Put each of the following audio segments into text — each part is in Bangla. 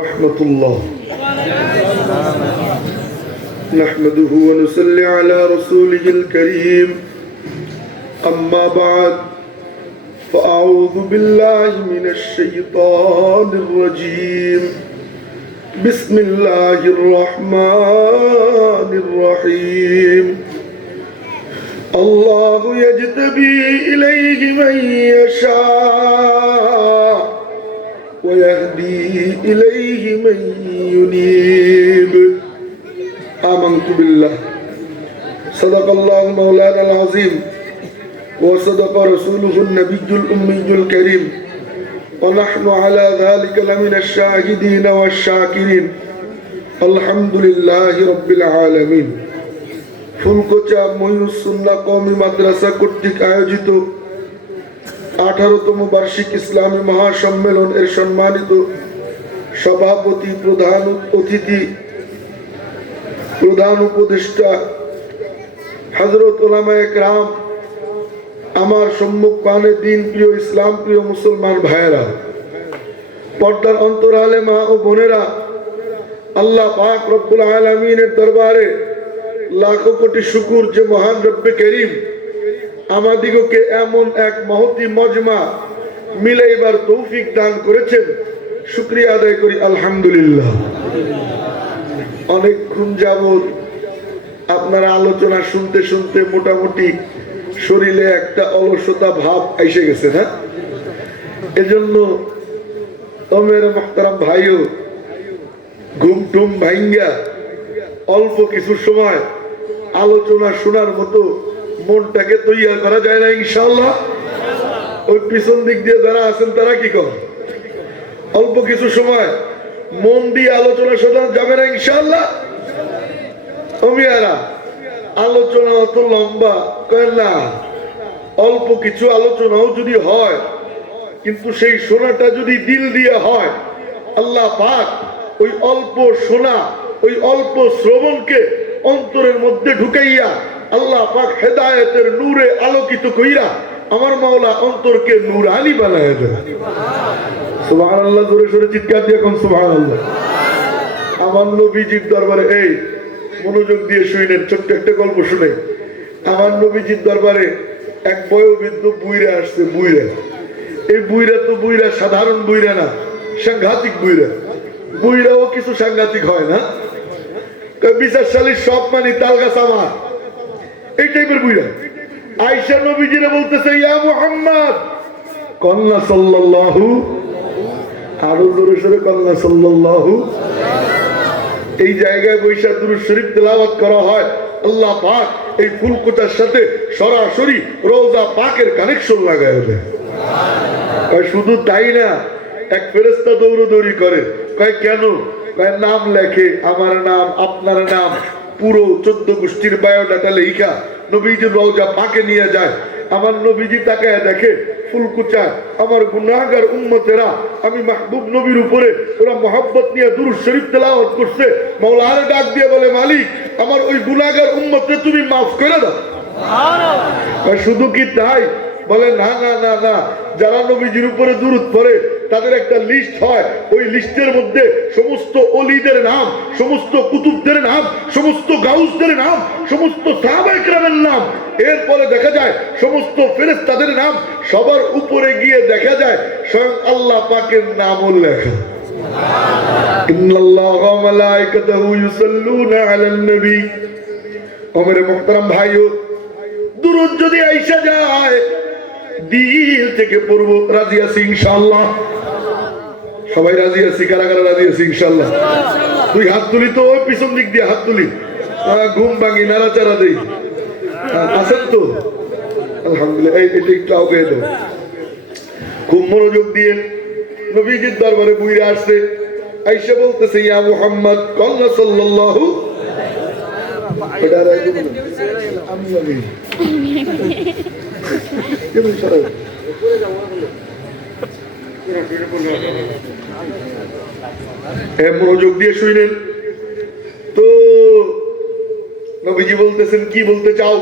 رحمة الله نحمده ونصلي على رسوله الكريم أما بعد فأعوذ بالله من الشيطان الرجيم بسم الله الرحمن الرحيم الله يجتبي إليه من يشاء ويهدي إليه من ينيب آمنت بالله صدق الله مولانا العظيم وصدق رسوله النبي الأمي الكريم ونحن على ذلك لمن الشاهدين والشاكرين الحمد لله رب العالمين ফুলকোচা মহিউসুন্নাহ কওমি মাদ্রাসা কর্তৃক আয়োজিত 18তম বার্ষিক ইসলামী মহাসম্মেলন এর সম্মানিত সভাপতি, প্রধান অতিথি, প্রধান উপদেষ্টা হযরত উলামায়ে কেরাম, আমার সম্মুখ পানে দিন প্রিয়, ইসলাম প্রিয় মুসলমান ভাইয়েরা, পর্দার অন্তরালে মা ও বোনেরা, আল্লাহ পাক রব্বুল আলামিনের দরবারে লাখো কোটি শুকর যে মহান রব্বে করিম আমাদিগকে এমন এক মহতি মজমা মিলাইবার তৌফিক দান করেছেন। শুকরিয়া আদায় করি আলহামদুলিল্লাহ। অনেকক্ষণ যাবত আপনারা আলোচনা শুনতে শুনতে মোটামুটি শরীরে একটা অলসতা ভাব এসে গেছে, না? এজন্য তোমের মুহতারাম ভাইও ঘুম টুম ভাঙ্গা অল্প কিছু সময় আলোচনা শোনার মতো মনটাকে তৈরি করা যায় না ইনশাআল্লাহ? ওই পিছন দিক দিয়ে যারা আছেন তারা কি করেন? অল্প কিছু সময় মন দিয়ে আলোচনা শোনা যাবে না ইনশাআল্লাহ? ওমিয়ারা আলোচনা অত লম্বা করেন না, অল্প কিছু আলোচনাও যদি হয় কিন্তু সেই শোনাটা যদি দিল দিয়ে হয়, আল্লাহ পাক ওই অল্প শোনা, ওই অল্প শ্রবণকে অন্তরের মধ্যে ঢুকাইয়া আল্লাহ পাক হেদায়েতের নূরে আলোকিত কইরা আমার মাওলা অন্তরকে নূরানি বানায় দেয়। সুবহানাল্লাহ, জোরে জোরে চিৎকার দিয়ে কোন সুবহানাল্লাহ। আমার নবীজির দরবারে, এই মনোযোগ দিয়ে শুনেন, ছোট্ট একটা গল্প শুনে। আমার নবীজির দরবারে এক বয়োবৃদ্ধ বুইরা আসছে। বুইরা, এই বুইরা তো বুইরা সাধারণ বুইরা না, সাংঘাতিক বুইরা। বুইরাও কিছু সাংঘাতিক হয় না? বিচার শালীর সব মানি তাল গাছ আমার, এই টাইপের বুইরা। আয়েশা নবীজিরে বলতেছে, ইয়া মুহাম্মদ, কন্না সাল্লাল্লাহু, আরো জোরে সোরে কন্না সাল্লাল্লাহু। এই জায়গায় বৈশা দুরূদ শরীফ তেলাওয়াত করা হয়, আল্লাহ পাক এই ফুলকোচার সাথে সরাসরি রওজা পাকের কানেকশন লাগায় দেয়। শুধু তাই না, এক ফেরেশতা দৌড়দৌড়ি করে, কয় কেন? কয় নাম লেখে, আমার নাম, আপনার নাম, পুরো 14 গোষ্ঠীর বায়োডাটা লেখা নবীজির রওজা পাকে নিয়ে যায়। আমার নবীজি তাকায় দেখে ফুলকুচা আমার গুনাহগার উম্মতেরা, আমি মাহবুব নবীর উপরে ওরা মহব্বত নিয়ে দুরূদ শরীফ তেলাওয়াত করছে। মাওলার ডাক দিয়ে বলে, মালিক, আমার ওই গুনাহগার উম্মতকে তুমি মাফ করে দাও। সুবহানাল্লাহ। শুধু কি তাই? বলে না না না না, যারা নবীজির উপরে দুরূদ পড়ে তাদের একটা লিস্ট হয়, ওই লিস্টের মধ্যে সমস্ত ওলিদের নাম, সমস্ত কুতুবদের নাম, সমস্ত গাউসদের নাম, সমস্ত সাহাবায়ে কেরামের নাম, এরপরে দেখা যায় সমস্ত ফেরেশতাদের নাম, সবার উপরে গিয়ে দেখা যায় স্বয়ং আল্লাহ পাকের নামও লেখা। সুবহানাল্লাহ। ইন্নাল্লাহা ওয়া মালায়েকাতাহু ইউসাল্লুনা আলান নবী। ওমরে মুহতারাম ভাইও, দুরূদ যদি আইসা যায় দিল থেকে পড়ব। রাজি আছি ইনশাআল্লাহ? সবাই রাজি আছি? কারা কারা রাজি আছি ইনশাআল্লাহ? তুই হাত তুলি তো, ওই পিছন দিক দিয়ে হাত তুলি, ঘুম ভাঙি, নাড়াচাড়া দেই। আছেন তো? আলহামদুলিল্লাহ। এই এটা একটু আগে দাও, খুব মনোযোগ দিয়ে। নবীজির দরবারে বুইরা আসছে, আয়েশা বলতেছে, ইয়া মুহাম্মদ, কন্না সাল্লাল্লাহু। এটা রাখি না, আমি মনোযোগ দিয়ে শুনেন তো। নবীজি বলতেছেন, কি বলতে চাও?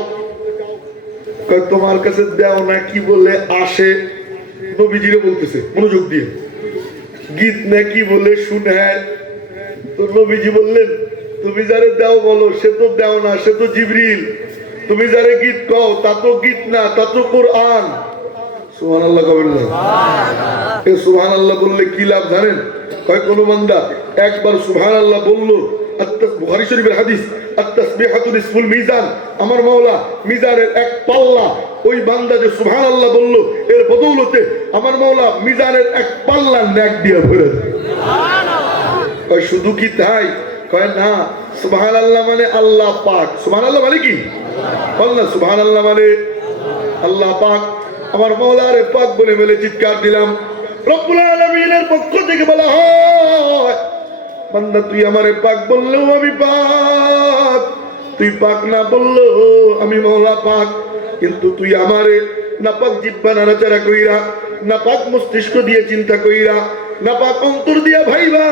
তোমার কাছে দেও না কি বলে আসে। নবীজিরে বলতেছে, মনোযোগ দিয়ে। গীত নাকি বলে শুনে। তো নবীজি বললেন, তুমি যারে দাও বলো, সে তো দাও না, সে তো জিবরিল। তুমি যারে গীত কও, তা তো গীত না, তা তো কোরআন। সুবহানাল্লাহ কবেন না? এই সুবহানাল্লাহ বললে কি লাভ জানেন? কয় কোন বান্দা একবার সুবহানাল্লাহ বললো, বুখারী শরীফের হাদিস, আত-তাসবিহাতু নিসফুল মিজান, আমার মাওলা মিজানের এক পাল্লা। ওই বান্দা যে সুবহানাল্লাহ বললো, এর বদৌলতে আমার মাওলা মিজানের এক পাল্লা নেক দিয়ে ভরে দেয়। কয় শুধু কি তাই? কয় না, সুবহানাল্লাহ মানে আল্লাহ পাক। সুবহানাল্লাহ মানে কি? বল না, সুবহানাল্লাহ মানে আল্লাহ পাক। আমার মাওলারে পাক বলে বলে চিৎকার দিলাম। রব্বুল আলামিনের পক্ষ থেকে বলা হয়, বান্দা তুই আমারে পাক বললেও আমি পাক, তুই পাক না বললেও আমি মাওলা পাক। কিন্তু তুই আমারে নাপাক জিহ্বা নাড়াচাড়া কইরা, নাপাক মস্তিষ্ক দিয়ে চিন্তা কইরা, নাপাক অন্তর দিয়া ভাইবা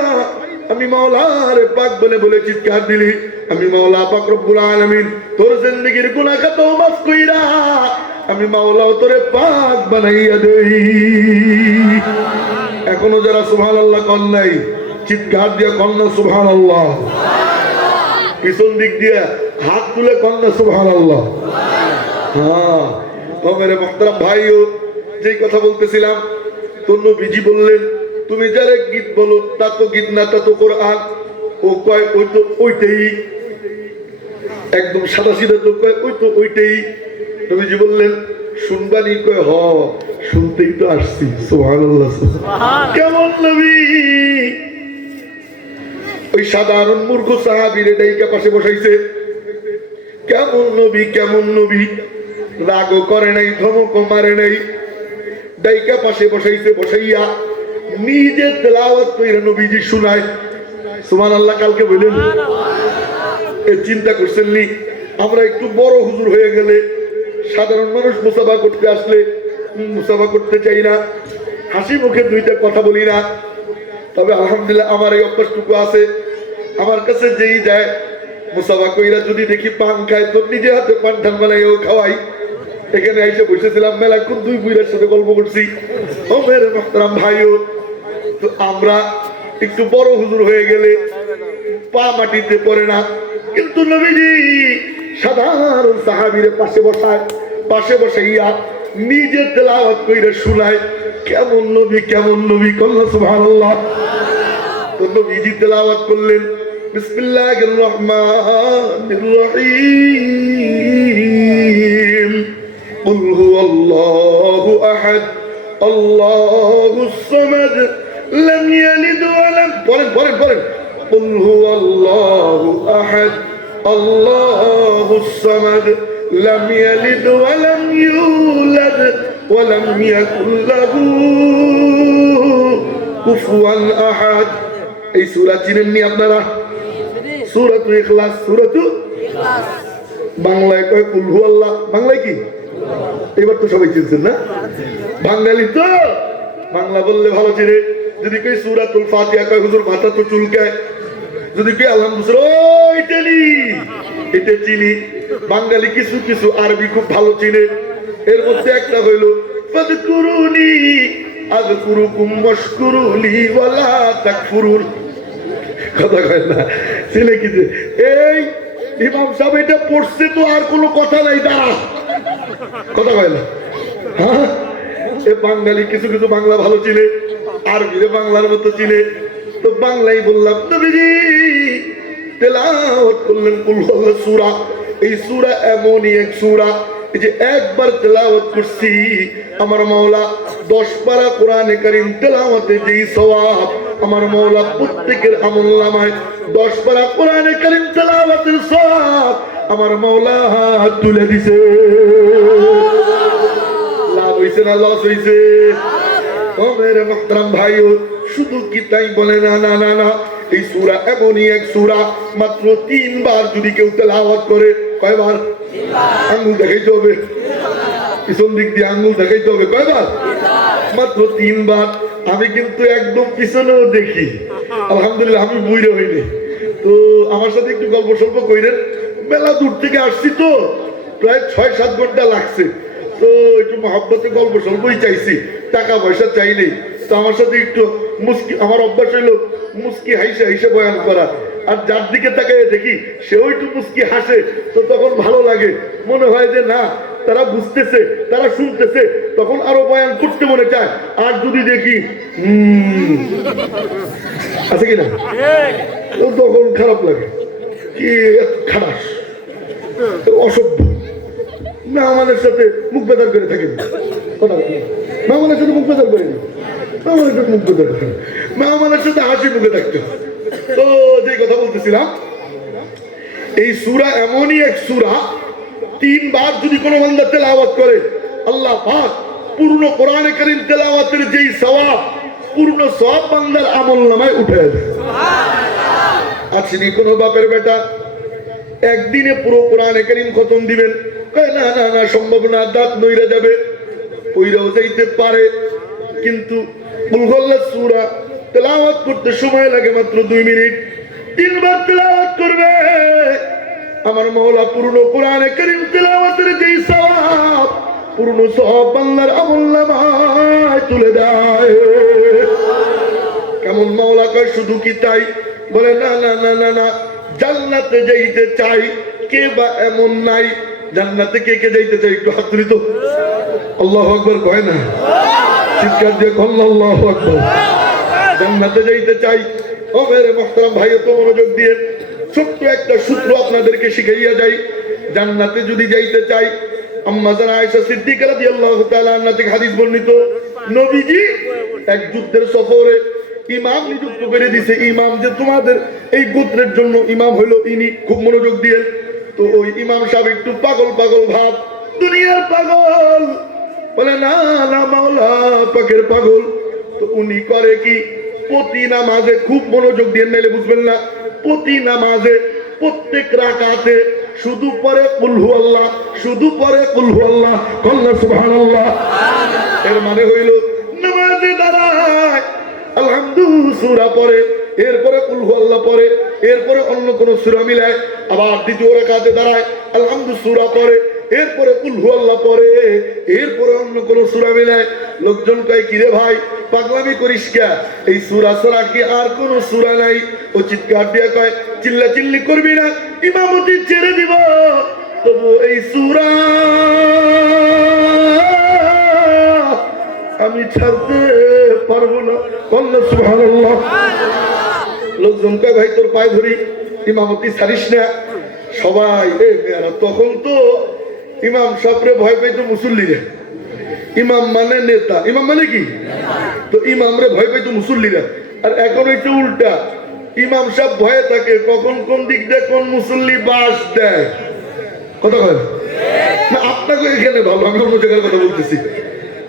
আমি মাওলারে পাক বলে বলে চিৎকার দিলি। আমি মাওলা পাক রব্বুল আলামিন তোর জিন্দেগির গুনাহ খাতা মাফ কইরা আমি মাওলাও তোরে পাক বানাইয়া দেই। এখনো যারা সুবহানাল্লাহ কন নাই, চিৎকার দিয়া কন না সুবহানাল্লাহ। পিছন দিক দিয়া হাত তুলে কন না সুবহানাল্লাহ। হ্যাঁ, ও মেরে মুহতারাম ভাইও, যেই কথা বলতেছিলাম, তো নবীজি বললেন, তুমি যারে গীত বলো, তা তো গীত না, তা তো কোরআন। ও কয় ওই তো ওইটাই, একদম সাদা সিধা। তো কয় ওই তো ওইটাই। নবীজি বললেন, শুনবানি? কয় হ, শুনতেই তো আসছি। সুবহানাল্লাহ। কেমন নবী? ওই সাধারণ মূর্খ সাহাবীরে ডাইকা পাশে বসাইছে। কেমন নবী, কেমন নবী? রাগও করে নাই, ধমকও মারে নাই, ডাইকা পাশে বসাইছে। বসাইয়া নিজে তেলাওয়াত কইরা নবীজি শুনায়। সুবহানাল্লাহ। কালকে বলেন, এ চিন্তা করছেন নি, আমরা একটু বড় হুজুর হয়ে গেলে সাধারণ মানুষ মুসাফা করতে আসলে মুসাফা করতে চাই না, হাসি মুখে দুইটা কথা বলি না। তবে আলহামদুলিল্লাহ আমার এই অভ্যাসটুকু আছে। আমার কাছে যেই যায় মুসাফা কইরা যদি দেখি পান খায়, তো নিজে হাতে পান ঠান বানাইও খাওয়াই। এখানে এসে বসেছিলাম, মেলাক্ষণ দুই বুইরার সাথে গল্প করছি। ও মেরে মুহতারাম ভাইও, তো আমরা একটু বড় হুজুর হয়ে গেলে পা মাটিতে পড়ে না। কিন্তু নবীজি সাধারণ সাহাবীরে পাশে বসায়, পাশে বসাইয়া নিজে তেলাওয়াত কইরা শুনায়। কেমন নবী, কেমন নবী? কল্লা সুবহানাল্লাহ। তো নবীজি তেলাওয়াত করলেন, বিসমিল্লাহির রহমানির রহিম, কুল হুয়াল্লাহু আহাদ, আল্লাহুস সামাদ, লাম ইয়ালিদ ওয়া লাম, পড়েন পড়েন পড়েন, কুল হুয়াল্লাহু আহাদ, আল্লাহুস সামাদ, লাম ইয়ালিদ ওয়া লাম ইউলাদ ওয়া লাম ইয়াকুল লাহু কুফুয়ান আহাদ। এই সূরা চিনেননি আপনারা? সূরাতুল ইখলাস। সূরাতুল ইখলাস বাংলায় কয় কুল হুয়াল্লাহ। বাংলায় কি? এবার তো সবাই চিনছেন না? বাঙালি তো বাংলা বললে ভালো চিনে। যদি কই সূরাতুল ফাতিহা, কয় হুজুর মাথা তো চুলকায়। যদি কই আলহামদুলিল্লাহ, ওই টেলি, এটা চিনি। বাঙালি কিছু কিছু আরবি খুব ভালো চিনে। এর মধ্যে একটা হইল ফাযকুরুনি আযকুরুকুম ওয়াশকুরুলি ওয়ালা তাকফুরুন। কথা কয় না? ছেলে কি যে এই ইমাম সাহেব এটা পড়ছে, তো আর কোনো কথা নাই, দাঁড়া। কথা কয় না? হ্যাঁ, এ বাঙালি কিছু কিছু বাংলা ভালো চিনে, আরবিরে বাংলার মতো চিনে। তো বাংলাই বললাম। নবীজি তেলাওয়াত করলেন কুল হুয়াল্লাহ সূরা। এই সূরা এমনই এক সূরা, এই যে একবার তেলাওয়াত করছি আমার মাওলা 10 পারা কোরআনে কারীম তেলাওয়াতে যেই সওয়াব আমার মাওলা প্রত্যেকের আমলনামায় 10 পারা কোরআনে কারীম তেলাওয়াতের সওয়াব আমার মাওলা তুলে দিছে। লাভ হইছে না লস হইছে? ও মেরে মুহতারাম ভাইও, শুধু কি তাই বলে না, না না না, এই সূরা এমনই এক সূরা, মাত্র 3 বার যদি কেউ তেলাওয়াত করে। কয়বার? আঙ্গুল দেখাইতে হবে, পিছন দিক দিয়ে আঙ্গুল দেখাইতে হবে। কয়বার? মাত্র 3 বার। আমি কিন্তু একদম পিছনেও দেখি, আলহামদুলিল্লাহ আমি বুইরে হইনি। তো আমার সাথে একটু গল্প স্বল্প কইরেন। মেলা দূর থেকে আসছি, তো প্রায় 6-7 ঘন্টা লাগছে। তো একটু মহব্বতে গল্প স্বল্পই চাইছি, টাকা পয়সা চাইনি। তো আমার সাথে একটু মুস্কি, আমার অভ্যাস হইলো মুস্কি হাইসে হাইসে বয়ান করা, আর যার দিকে তাকায় দেখি সেও একটু মুস্কি হাসে, তো তখন ভালো লাগে, মনে হয় যে না তারা বুঝতেছে, তারা শুনতেছে, তখন আরো বয়ান করতে মনে চায়। আর যদি দেখি আছে কিনা, তখন খারাপ লাগে, কি খারাপ অসভ্য, না আমাদের সাথে মুখ বেদার করে থাকেন, মা আমাদের সাথে মুখ বেদার করেনি, আমাদের সাথে মুখ বেদার করেন, মা আমাদের সাথে হাসি মুখে থাকতো। তো যে কথা বলতেছিলাম, এই সূরা এমনই এক সূরা, 3 বার যদি কোনো বান্দা তেলাওয়াত করে, আল্লাহ পাক পূর্ণ কোরআনে কারীম তেলাওয়াতের যেই সওয়াব, পূর্ণ সওয়াব বান্দার আমলনামায় উঠে দেয়। সুবহানাল্লাহ। আসেনি কোনো বাপের বেটা একদিনে পুরো কোরআনে কারীম খতম দিবেন, না না না সম্ভব না, দাঁত নইরা যাবে, পইরাও যাইতে পারে, কিন্তু কুল হুয়াল্লাহ সূরা তেলাওয়াত করতে সময় লাগে মাত্র 2 মিনিট। 3 বার তেলাওয়াত করবে, আমার মাওলা পূর্ণ কোরআনে কারীম তেলাওয়াতের যেই সওয়াব, পূর্ণ সওয়াব বান্দার আমলনামায় তুলে দেয়। কেমন মাওলা কয় শুধু কি তাই? বলে না না না না না, জান্নাতে যাইতে চাই, কে বা এমন নাই? জান্নাতে কে কে যাইতে চাই একটু হাত তুলি তো। আল্লাহু আকবার কয় না, চিৎকার দিয়ে কল আল্লাহু আকবার। জান্নাতে যাইতে চাই। ও মেরে মুহতারাম ভাই, তো মনোযোগ দিয়ে ছোট্ট একটা সূত্র আপনাদেরকে শিখাইয়া যাই। জান্নাতে যদি যাইতে চাই, আম্মা জান আয়েশা সিদ্দিকা রাদিয়াল্লাহু তাআলা আনহা থেকে হাদিস বর্ণিত, নবীজি এক যুদ্ধের সফরে ইমাম নিযুক্ত করে দিয়েছে। ইমাম যে তোমাদের এই গোত্রের জন্য ইমাম হইল ইনি, খুব মনোযোগ দিয়ে। তো ওই ইমাম সাহেব একটু পাগল পাগল ভাব, দুনিয়ার পাগল, বলে না না মাওলা পাকের পাগল। তো উনি করে কি, প্রতি নামাজে, খুব মনোযোগ দিয়ে নাইলে বুঝবেন না, প্রতি নামাজে প্রত্যেক রাকাতে শুধু পরে কুল হুয়াল্লাহ, শুধু পরে কুল হুয়াল্লাহ, কল্লা সুবহানাল্লাহ। এর মানে হইল নামাজে দাঁড়ায় আলহামদুলিল্লাহ সূরা পড়ে, এরপরে কুল হুয়াল্লাহ পড়ে, এরপরে অন্য কোন সূরা মিলায়, আবার দ্বিতীয় রাকাতে দাঁড়ায় আলহামদুলিল্লাহ সূরা পড়ে, এরপরে কুল হুয়াল্লাহ পড়ে, এরপরে অন্য কোন সূরা মিলায়। লোকজন কয় কি রে ভাই পাগলামি করিস কে, এই সূরা ছাড়া কি আর কোন সূরা নাই? ও চিৎকার দিয়ে কয় চিল্লা চিল্লি করবি না, ইমামতি ছেড়ে দিব, তবু এই সূরা আমি ছাড়তে পারবো না। আল্লাহ সুবহানাল্লাহ। লোকজন কয় ভাই তোর পায়ে ধরি, ইমামতি ছাড়িস না। সবাই তখন তো ইমাম সাহেবরে ভয় পাইতো মুসল্লিরা, ইমাম মানে নেতা, ইমাম মানে কি, তো ইমামরে ভয় পাইতো মুসল্লিরা। আর এখন হইছে উল্টা, ইমাম সাহেব ভয়ে থাকে কখন কোন দিক দিয়ে কোন মুসল্লি বাস দেয়। কথা বলেন না, আপনাকে এখানে ভালো, আমি অন্য জায়গার কথা বলতেছি।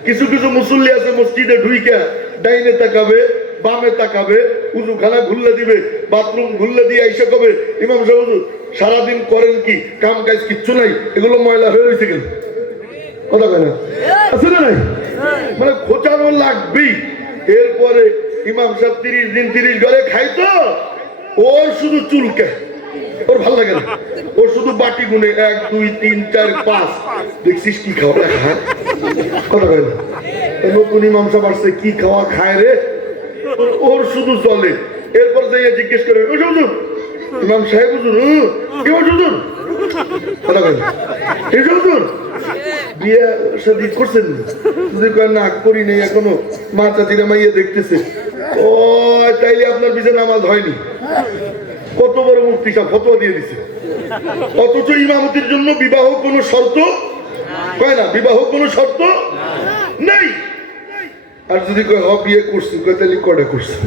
কিছু কিছু মুসল্লি আছে মসজিদে ঢুইকা ডাইনে তাকাবে, বামে তাকাবে, উজুখানা ঘুরলে দিবে, বাথরুম ঘুরলে দিয়ে আইসা কবে ইমাম সাহেব হুজুর সারাদিন করেন কি, কাম কাজ কিচ্ছু নাই, এগুলো ময়লা হয়ে রয়েছে কেন? কথা বলে না, আছে না নাই? মানে খোঁচানো লাগবেই। এরপরে ইমাম সাহেব 30 দিন 30 ঘরে খাইতো, ওর শুধু চুলকে, ওর ভাল লাগে না, ওর শুধু বাটি গুনে 1 2 3 4 5, দেখছিস কি খাওয়া খায়। কথা বলে না, নতুন ইমাম সাহেব আসছে, কি খাওয়া খায় রে, ওর শুধু চলে। এরপর যাইয়া জিজ্ঞেস করে হুজুর, ইমাম সাহেব হুজুর, ইমাম হুজুর, কথা বলে হুজুর বিয়ে শাদী করছেন? যদি কয় না করি নাই এখনো, মা চাচিরা মাইয়া দেখতেছে, ও তাইলে আপনার পিছনে নামাজ হয়নি। কত বড় মুফতি সাহেব ফতোয়া দিয়ে দিছে। অথচ ইমামতির জন্য বিবাহ কোনো শর্ত কয় না, বিবাহ কোনো শর্ত নাই। আর যদি কয় বিয়ে করছি, কয় তাহলে কটা করছি।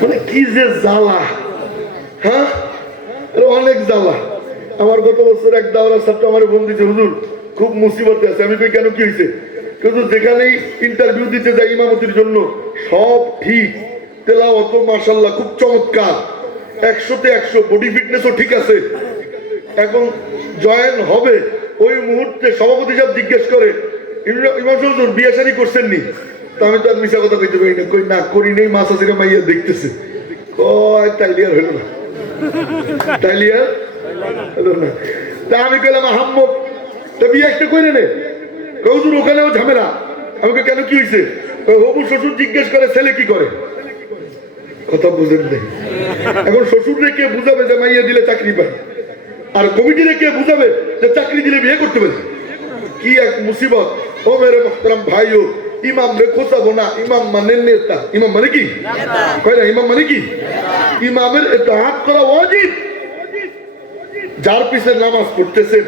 মানে কি যে জ্বালা, হ্যাঁ অনেক জ্বালা। আমার গত বছর এক দাওরা ছাত্র আমার ফোন দিচ্ছে, হুজুর খুব মুসিবতে আছে। আমি কই কেন, কি হয়েছে? কিন্তু যেখানেই ইন্টারভিউ দিতে যাই ইমামতির জন্য সব ঠিক, তেলাওয়াত মাশাআল্লাহ খুব চমৎকার, 100তে 100, বডি ফিটনেসও ঠিক আছে। এখন জয়েন হবে ওই মুহূর্তে সভাপতি সাহেব জিজ্ঞেস করে ইমাম সাহেব হুজুর বিয়ে শাদী করছেন নি? তো আমি তো আর মিশা কথা কইতে পারি না, কই না করি নেই, মা চাচিরা মাইয়া দেখতেছে। কয় তাইলে আর হইল না, তাইলে আর হইল না। তা আমি কইলাম আহাম্মদ তা বিয়ে একটা করে নে, হুজুর ওখানেও ঝামেলা, আমাকে কেন কি হয়েছে? হবু শ্বশুর জিজ্ঞেস করে ছেলে কি করে, কথা বুঝেন নেই। এখন শ্বশুর কে বুঝাবে যে মাইয়া দিলে চাকরি পায়, আর কমিটিরে কে বুঝাবে যে চাকরি দিলে বিয়ে করতে পারে? কি এক মুসিবত। ও মেরে মোহতারাম ভাইও, ইমাম রে খোঁচাবো না, ইমাম মানে নেতা। ইমাম মানে কি কয় না? ইমাম মানে কি? ইমামের ইতাআত করা ওয়াজিব। যার পিছে নামাজ পড়তেছেন,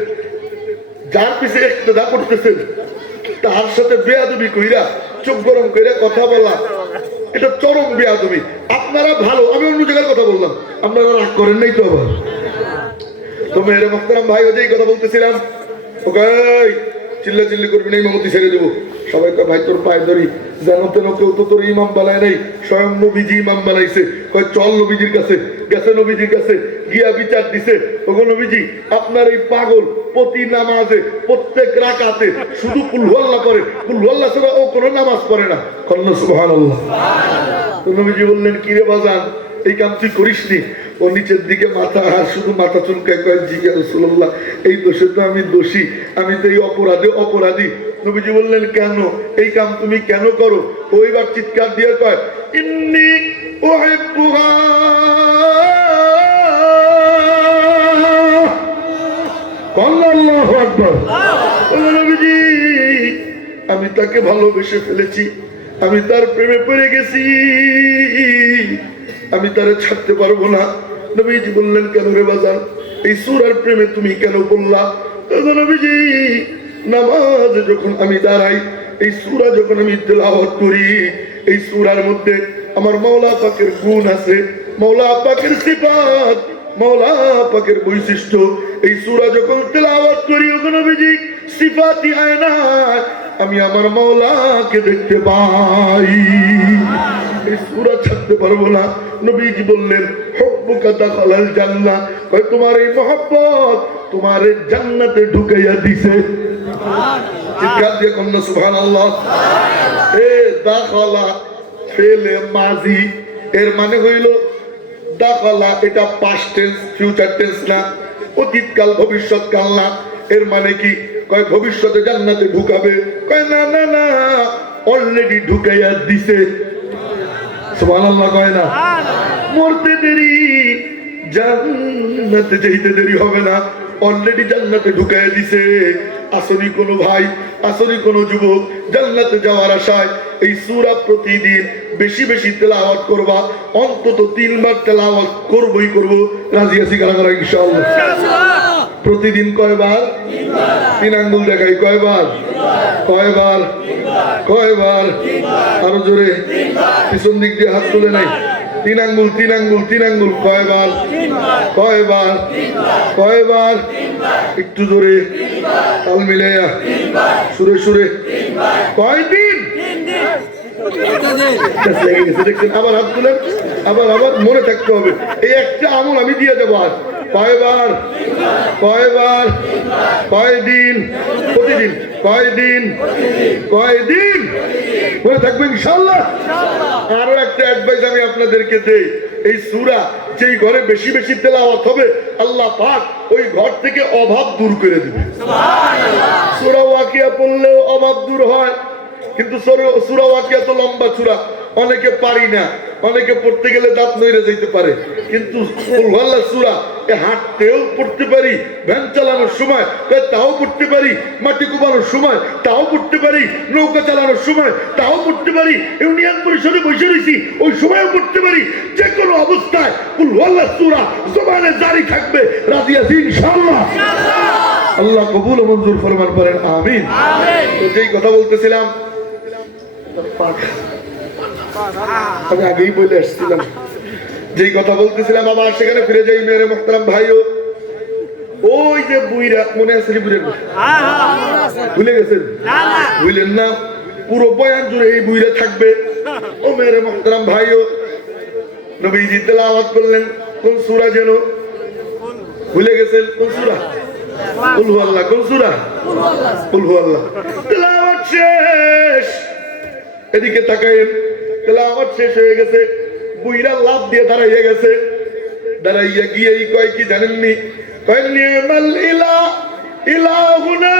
যার পিছে ইক্তেদা করতেছেন, তার সাথে বেয়াদবি কইরা, চোখ গরম কইরা কথা বলা, এটা চরম বেয়াদবি। আপনারা ভালো, আমি অন্য জায়গার কথা বললাম, আপনারা রাগ করেন নাই তো? আবার তো মেরে মোহতারাম ভাই, ওই কথা বলতেছিলাম, ওকে চিল্লা চিল্লি করবি না, ইমামতি ছেড়ে দেবো। সবাই তো ভাই তোর পায়ে ধরি, জানো তেন কেউ তো তোর ইমাম বানায় নাই, স্বয়ং নবীজি ইমাম বানাইছে। কয় চল নবীজির কাছে। গেছে নবীজির কাছে, গিয়া বিচার দিছে, ওগো নবীজি আপনার এই পাগল প্রতি নামাজে প্রত্যেক রাকাতে শুধু কুল হু আল্লাহ করে, কুল হু আল্লাহ ছাড়া ও কোনো নামাজ পড়ে না। কন্যা সুবহানাল্লাহ। তো নবীজি বললেন, কি রে বাজান, এই কাম তুই করিসনি? ও নিচের দিকে মাথা, আর শুধু মাথা চুলকায়, কয় জি ইয়া রাসূলুল্লাহ, এই দোষে তো আমি দোষী, আমি তো এই অপরাধী। নবীজি বললেন, কেন এই কাম তুমি কেন করো? ওইবার চিৎকার দিয়ে কয়, ইন্নী উহিব্বুহা, আল্লাহু আকবার। নবীজি, আমি তাকে ভালোবেসে ফেলেছি, আমি তার প্রেমে পড়ে গেছি, আমি তারে ছাড়তে পারবো না। নবীজি বললেন, কেন রে বাজান, এই সূরার প্রেমে তুমি কেন পড়লা? নবীজি, নামাজে যখন আমি দাঁড়াই, এই সূরা যখন আমি তেলাওয়াত করি, এই সূরার মধ্যে আমার মাওলা পাকের গুণ আছে, মাওলা পাকের সিফাত, মাওলা পাকের বৈশিষ্ট্য। এই সূরা যখন তেলাওয়াত করি, ও নবীজি, সিফাতি আয়না আমি আমার মাওলাকে দেখতে পাই। এই সূরা ছাড়তে পারবো না। নবীজি বললেন, হুব্বুকা দাখালাল জান্নাহ, কয় তোমার এই মহব্বত তোমার জান্নাতে ঢুকাইয়া দিছে। চিৎকার দিয়ে কন্যা সুবহানাল্লাহ। এ দাখালা ফেলে মাজি, এর মানে হইল দাখালা, এটা পাস্ট টেন্স, ফিউচার টেন্স না, অতীতকাল ভবিষ্যৎকাল না। এর মানে কি? কয় ভবিষ্যতে জান্নাতে ঢুকাবে। কয় না না না, অলরেডি ঢুকাইয়া দিছে। সুবহানাল্লাহ কয় না? মরতে দেরি, জান্নাতে যেতে দেরি হবে না, অলরেডি জান্নাতে ঢুকাইয়া দিছে। আসরি কোনো ভাই, আসরি কোনো যুবক জান্নাতে যাওয়ার আশায় এই সূরা প্রতিদিন বেশি বেশি তেলাওয়াত করবা, অন্তত 3 বার তেলাওয়াত করবই করব। রাজি আছি কারা কারা ইনশাআল্লাহ? প্রতিদিন কয়বার? 3 আঙ্গুল দেখাই, কয়বার? কয়বার? কয়বার? আরো জোরে, পিছন দিক দিয়ে হাত তুলে নাই। 3 আঙ্গুল, 3 আঙ্গুল, 3 আঙ্গুল, কয়বার? কয়বার? কয়বার? একটু জোরে, তাল মিলাইয়া, সুরে সুরে, কয়দিন? আবার হাত তুলেন, আবার আবার মনে থাকতে হবে। এই একটা আমল আমি দিয়ে দেবো। আর কয়বার? কয়বার? কয়দিন? প্রতিদিন। কয়দিন? কয়দিন? মনে থাকবে ইনশাআল্লাহ। আরো একটা অ্যাডভাইস আমি আপনাদেরকে দেই, এই সূরা যেই ঘরে বেশি বেশি তেলাওয়াত হবে, আল্লাহ পাক ওই ঘর থেকে অভাব দূর করে দিবে। সুবহানাল্লাহ। সূরা ওয়াকিয়া পড়লেও অভাব দূর হয়, কিন্তু সূরা ওয়াকিয়া তো লম্বা সূরা, অনেকে পারি না, অনেকে পড়তে গেলে দাঁত নইরে যাইতে পারে। কিন্তু কুল হু আল্লাহ সূরা হাঁটতেও পড়তে পারি, ভ্যান চালানোর সময় তাও পড়তে পারি, মাটি কোপানোর সময় তাও পড়তে পারি, নৌকা চালানোর সময় তাও পড়তে পারি, ইউনিয়ন পরিষদে বসে রয়েছি ওই সময়ও পড়তে পারি। যে কোনো অবস্থায় কুল হু আল্লাহ সূরা জবানে জারি থাকবে। রাজি আছি ইনশাআল্লাহ? আল্লাহ কবুল ও মঞ্জুর ফরমান করেন, আমিন। তো যেই কথা বলতেছিলাম, আমি আগেই বলে আসছিলাম, যেই কথা বলতেছিলাম, আবার সেখানে ফিরে যাই। মেরে মুহতারাম ভাইও, ওই যে বুইরা, মনে আছে? ভুলে গেছেন? ভুলেন না, পুরো বয়ান জুড়ে এই বুইরা থাকবে। ও মেরে মুহতারাম ভাইও, নবীজি তেলাওয়াত করলেন কোন সূরা যেন? ভুলে গেছেন? কোন সূরা? কুল হু আল্লাহ। কোন সূরা? কুল হু আল্লাহ। তেলাওয়াত শেষ, এদিকে তাকায়েন, তেলাওয়াত শেষ হয়ে গেছে, বুইরা লাফ দিয়ে দাঁড়াইয়া গেছে। দাঁড়াইয়া গিয়ে কয় কি জানেননি? কয় নিমাল ইলাহুনা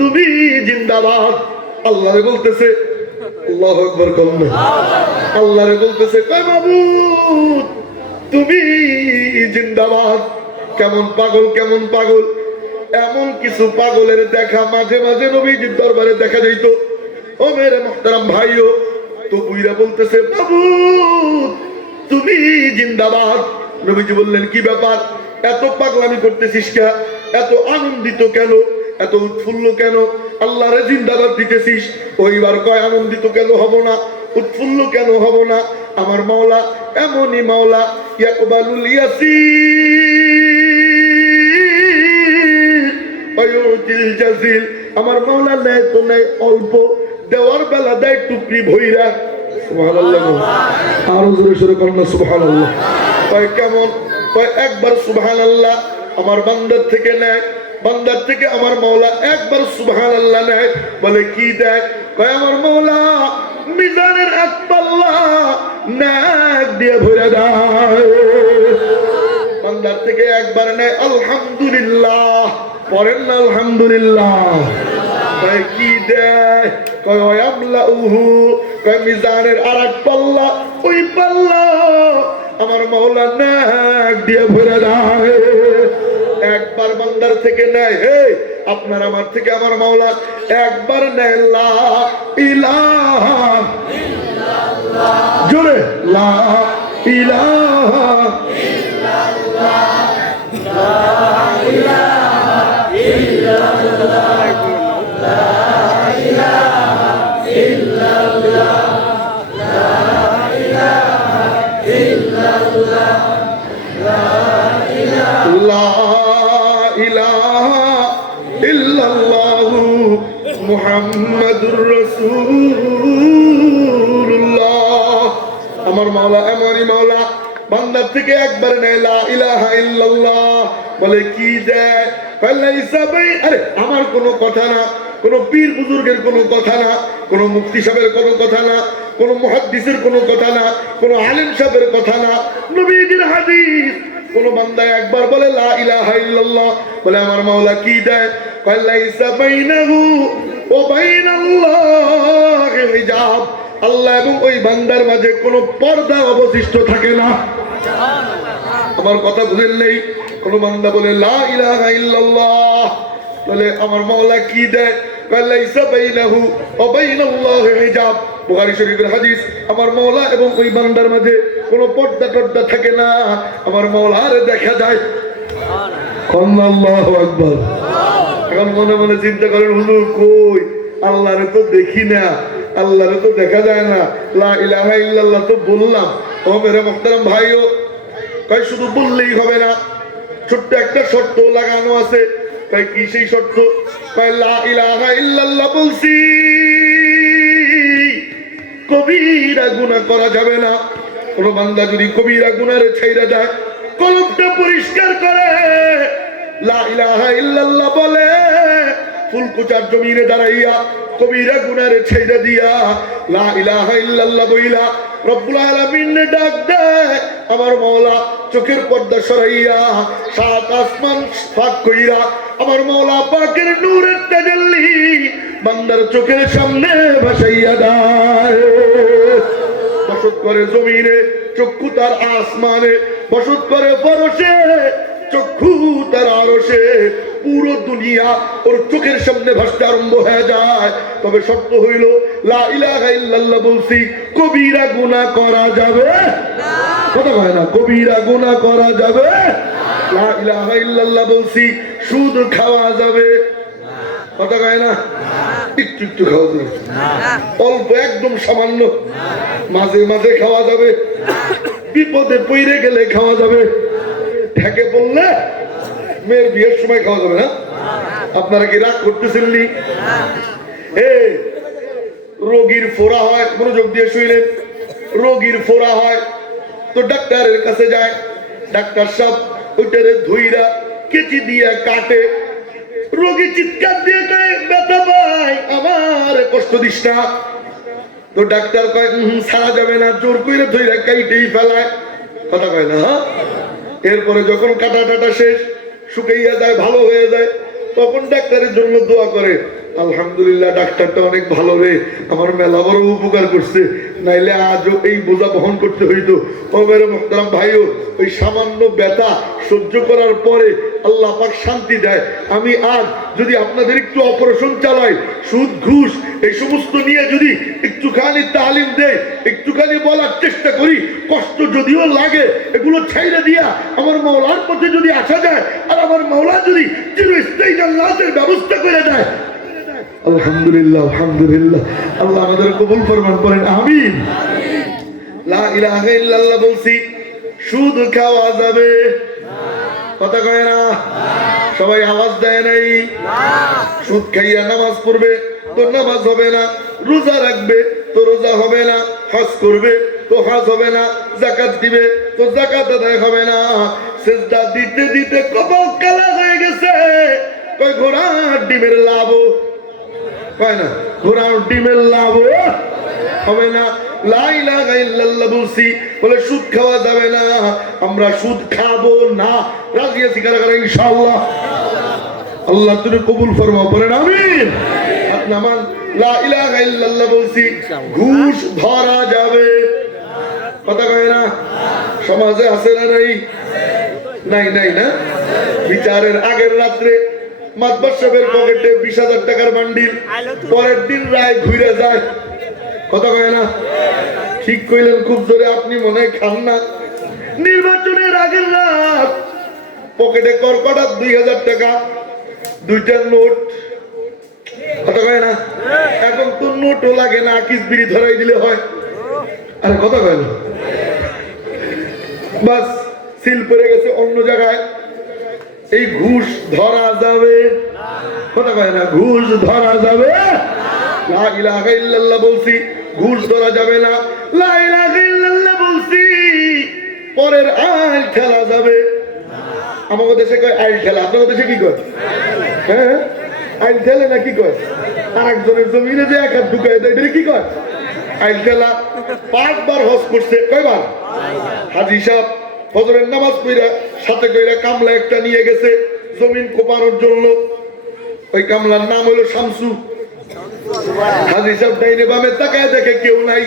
তুমি জিন্দাবাদ। আল্লাহরে বলতেছে, আল্লাহু আকবার কলমা, আল্লাহরে বলতেছে কয় মাবুদ তুমি জিন্দাবাদ। কেমন পাগল, কেমন পাগল! এমন কিছু পাগলের দেখা মাঝে মাঝে নবীজির দরবারে দেখা যাইত। ও মেরে মুহতারাম ভাইও, তো বুইরা বলতেছে মাবুদ তুমি জিন্দাবাদ। নবীজি বললেন কি ব্যাপার, এত পাগলামি করতেছিস কে, এত আনন্দিত কেন, এত উৎফুল্ল কেন, আল্লাহরে জিন্দাবাদ দিতেছিস? ওইবার কয় আনন্দিত কেন হব না, উৎফুল্ল কেন হব না? আমার মাওলা এমনই মাওলা, ইয়াকবালুল ইয়াসির ওয়া ইউতিল জাযিল। আমার মাওলা নেয় তো নেয় অল্প, দেওয়ার বেলা দেয় টুকরি ভইরা। সুবহানাল্লাহ, আরো জোরে জোরে বলুন না সুবহানাল্লাহ। কয় কেমন? কয় একবার সুবহানাল্লাহ আমার বান্দার থেকে নেয়, বান্দার থেকে আমার মাওলা একবার সুবহানাল্লাহ নেয়। বলে কি দেয়? কয় আমার মাওলা মিজানের এক পাল্লা নাক দিয়ে ভরে দেয়। বান্দার থেকে একবার নেয় আলহামদুলিল্লাহ, পড়েন না আলহামদুলিল্লাহ। কয় কি দেয়? কয় ওয়ামলাউহু, কয় মিজানের আরেক পাল্লা, ওই পাল্লা আমার মাওলা নাক দিয়ে ভরে দেয়। একবার বান্দার থেকে নেয়, আপনার আমার থেকে আমার মাওলা একবার নেয় লা ইলাহা ইল্লাল্লাহ, জোরে লা ইলাহা ইল্লাল্লাহ, লা ইলাহা ইল্লাল্লাহ, লা ইলাহা ইল্লাল্লাহ, লা ইলাহা ইল্লাল্লাহ, লা ইলাহা ইল্লাল্লাহু মুহাম্মাদুর রাসূলুল্লাহ। আমার মাওলা এমনই মাওলা, বান্দার থেকে একবার নেয় লা ইলাহা ইল্লাল্লাহ। বলে কি দেয়? আরে আমার কোনো কথা না, কোন পীর বুজুর্গের কোনো কথা না, কোন মুফতি সাহেবের কোনো কথা না, কোন মুহাদ্দিসের কোনো কথা না, কোন আলেম সাহেবের কথা না, নবীজির হাদিস। কোন বান্দা একবার বলে লা ইলাহা ইল্লাল্লাহ, বলে আমার মাওলা কি দেয়? কয় লাইসা বাইনাহু ওয়া বাইনাল্লাহি হিজাব। আল্লাহ এবং ওই বান্দার মাঝে কোনো পর্দা অবশিষ্ট থাকে না। আমার কথা বুঝেন নেই? কোন বান্দা বলে লা ইলাহা ইল্লাল্লাহ, বলে আমার মাওলা কি দেয়? কয় লাইসা বাইনাহু ওয়া বাইনাল্লাহি হিজাব। বুখারী শরীফের হাদিস। আমার মাওলা এবং ওই বান্দার মাঝে কোনো পর্দা টর্দা থাকে না, আমার মাওলার দেখা যায়। আল্লাহু আকবার। এখন মনে মনে চিন্তা করেন হুজুর কই, আল্লাহরে তো দেখি না, আল্লাহরে তো দেখা যায় না, লা ইলাহা ইল্লাল্লাহ তো বললাম। ও মেরে মুহতারাম ভাইও, কয় শুধু বললেই হবে না, ছোট্ট একটা শর্ত লাগানো আছে। কয় কি সেই শর্ত? কয় লা ইলাহা ইল্লাল্লাহ বলছি, কবিরা গুনাহ করা যাবে না। কোন বান্দা যদি কবিরা গুনারে ছাইরা দেয়, কলবটা পরিষ্কার করে লা ইলাহা ইল্লাল্লাহ বলে, ফুলকুচার জমিনে দাঁড়াইয়া কবিরা গুনারে ছাইরা দিয়া লা ইলাহা ইল্লাল্লাহ বইলা রব্বুল আলামিন ডাক দেয়, আমার মাওলা চোখের পর্দা সরাইয়া সাত আসমান ফাঁক কইরা আমার মাওলা পাকের নূরের তাজাল্লি বান্দার চোখের সামনে ভাসাইয়া দেয়। বসত করে জমিনে, চক্ষু তার আসমানে, বসত করে পরশে, চক্ষু তার আরশে। পুরো দুনিয়া ওর চোখের সামনে ভাসতে আরম্ভ হয়ে যায়। তবে শর্ত হইল লা ইলাহা ইল্লাল্লাহ বলছি, কবিরা গুনাহ করা যাবে না। কথা কয় না, কবিরা গুনাহ করা যাবে না। লা ইলাহা ইল্লাল্লাহ বলছি, সুদ খাওয়া যাবে না। কথা কয় না, একটু একটু খাওয়া যাবে, অল্প একদম সামান্য, মাঝে মাঝে খাওয়া যাবে, বিপদে পইরে গেলে খাওয়া যাবে, ঠেকে পড়লে মেয়ের বিয়ের সময় খাওয়া যাবে না। আপনারা কি রাগ করতেছেন? রোগীর ফোড়া হয়, মনোযোগ দিয়ে শুইলেন, রোগীর ফোড়া হয় তো ডাক্তারের কাছে যায়, ডাক্তার সাহেব ওইটারে ধুইরা কেচি দিয়ে কাটে, রোগী চিৎকার দিয়ে কয় ব্যথা পাই, আমার কষ্ট দিস না। তো ডাক্তার কয় ছাড়া যাবে না, জোর করে ধুইরা কাইটেই ফেলায়। কথা কয় না। এরপরে যখন কাটা টাটা শেষ, শুকাইয়া যায়, ভালো হয়ে যায়, তখন ডাক্তারের জন্য দোয়া করে, আলহামদুলিল্লাহ ডাক্তারটা অনেক ভালো রে, আমার মেলা বড় উপকার করছে, নাইলে আজও এই বোঝা বহন করতে হইতো। ও মেরে মোহতারাম ভাইও, ওই সামান্য ব্যথা সহ্য করার পরে আল্লাহ পাক শান্তি দেয়। আমি আর যদি আপনাদের একটু অপারেশন চালাই, সুদ ঘুষ এই সমস্ত নিয়ে যদি একটুখানি তালিম দেয়, একটুখানি বলার চেষ্টা করি, কষ্ট যদিও লাগে এগুলো ছাইড়ে দিয়া আমার মাওলার পথে যদি আসা যায়, আর আমার মাওলা যদি চিরস্থায়ী জান্নাতের ব্যবস্থা করে দেয়, আলহামদুলিল্লাহ আলহামদুলিল্লাহ। আল্লাহ আমাদের কবুল ফরমান করেন, আমিন। লা ইলাহা ইল্লাল্লাহ বলছি, সুদ খাওয়া যাবে, কথা কয় না, সবাই আওয়াজ দেয় নাই। সুদ খাইয়া নামাজ পড়বে তো নামাজ হবে না, রোজা রাখবে তো রোজা হবে না, হজ করবে তো হজ হবে না, যাকাত দিবে তো যাকাত আদায় হবে না। সিজদা দিতে দিতে কপাল কালা হয়ে গেছে, কয় ঘোড়ার ডিমের লাভ, কয় না ঘোড়ার ডিমের লাভ হবে না। লা ইলাহা ইল্লাল্লাহ বলছি বলে সুদ খাওয়া যাবে না, আমরা সুদ খাবো না। রাজি আছি কারা কারা ইনশাআল্লাহ? আল্লাহ তুমি কবুল ফরমাও, বলেন আমিন। নামান লা ইলাহা ইল্লাল্লাহ বলছি, ঘুষ ধরা যাবে, কথা কয় না, সমাজে আছে না নাই? নাই নাই না? বিচারের আগের রাত্রে মাতবার সাহেবের পকেটে 20,000 টাকার বান্ডিল, পরের দিন রায় ঘুরে যায়, কথা কয় না? ঠিক কইলেন খুব জোরে, আপনি মনে হয় খান না। নির্বাচনের আগের রাত পকেটে কড়কড়া 2,000 টাকা, 2টা নোট, কথা কয় না? এখন তো নোটও লাগে না, আকিস বিড়ি ধরাই দিলে হয়। আরে কথা কয় না? বাস সিল পড়ে গেছে অন্য জায়গায়। এই ঘুষ ধরা যাবে, কথা কয় না, ঘুষ ধরা যাবে। লা ইলাহা ইল্লাল্লাহ বলছি, ঘুষ ধরা যাবে না। লা ইলাহা ইল্লাল্লাহ বলছি, পরের আইল খেলা যাবে। আমাদের দেশে কয় আইল খেলা, আপনাদের দেশে কি কয়? হ্যাঁ আইল খেলে না কি কয়? আরেকজনের জমিনে যে এক হাত ঢুকায় দেয়, এটা কি কয়? আইল খেলা। 5 বার হজ করছে, কয়বার? হাজী সাহেব ফজরের নামাজ পড়া সাথে কইরা কামলা একটা নিয়ে গেছে জমিন কোপানোর জন্য। ওই কামলার নাম হলো শামসু। হাজী সাহেব ডাইনে বামে তাকায় দেখে কেউ নাই,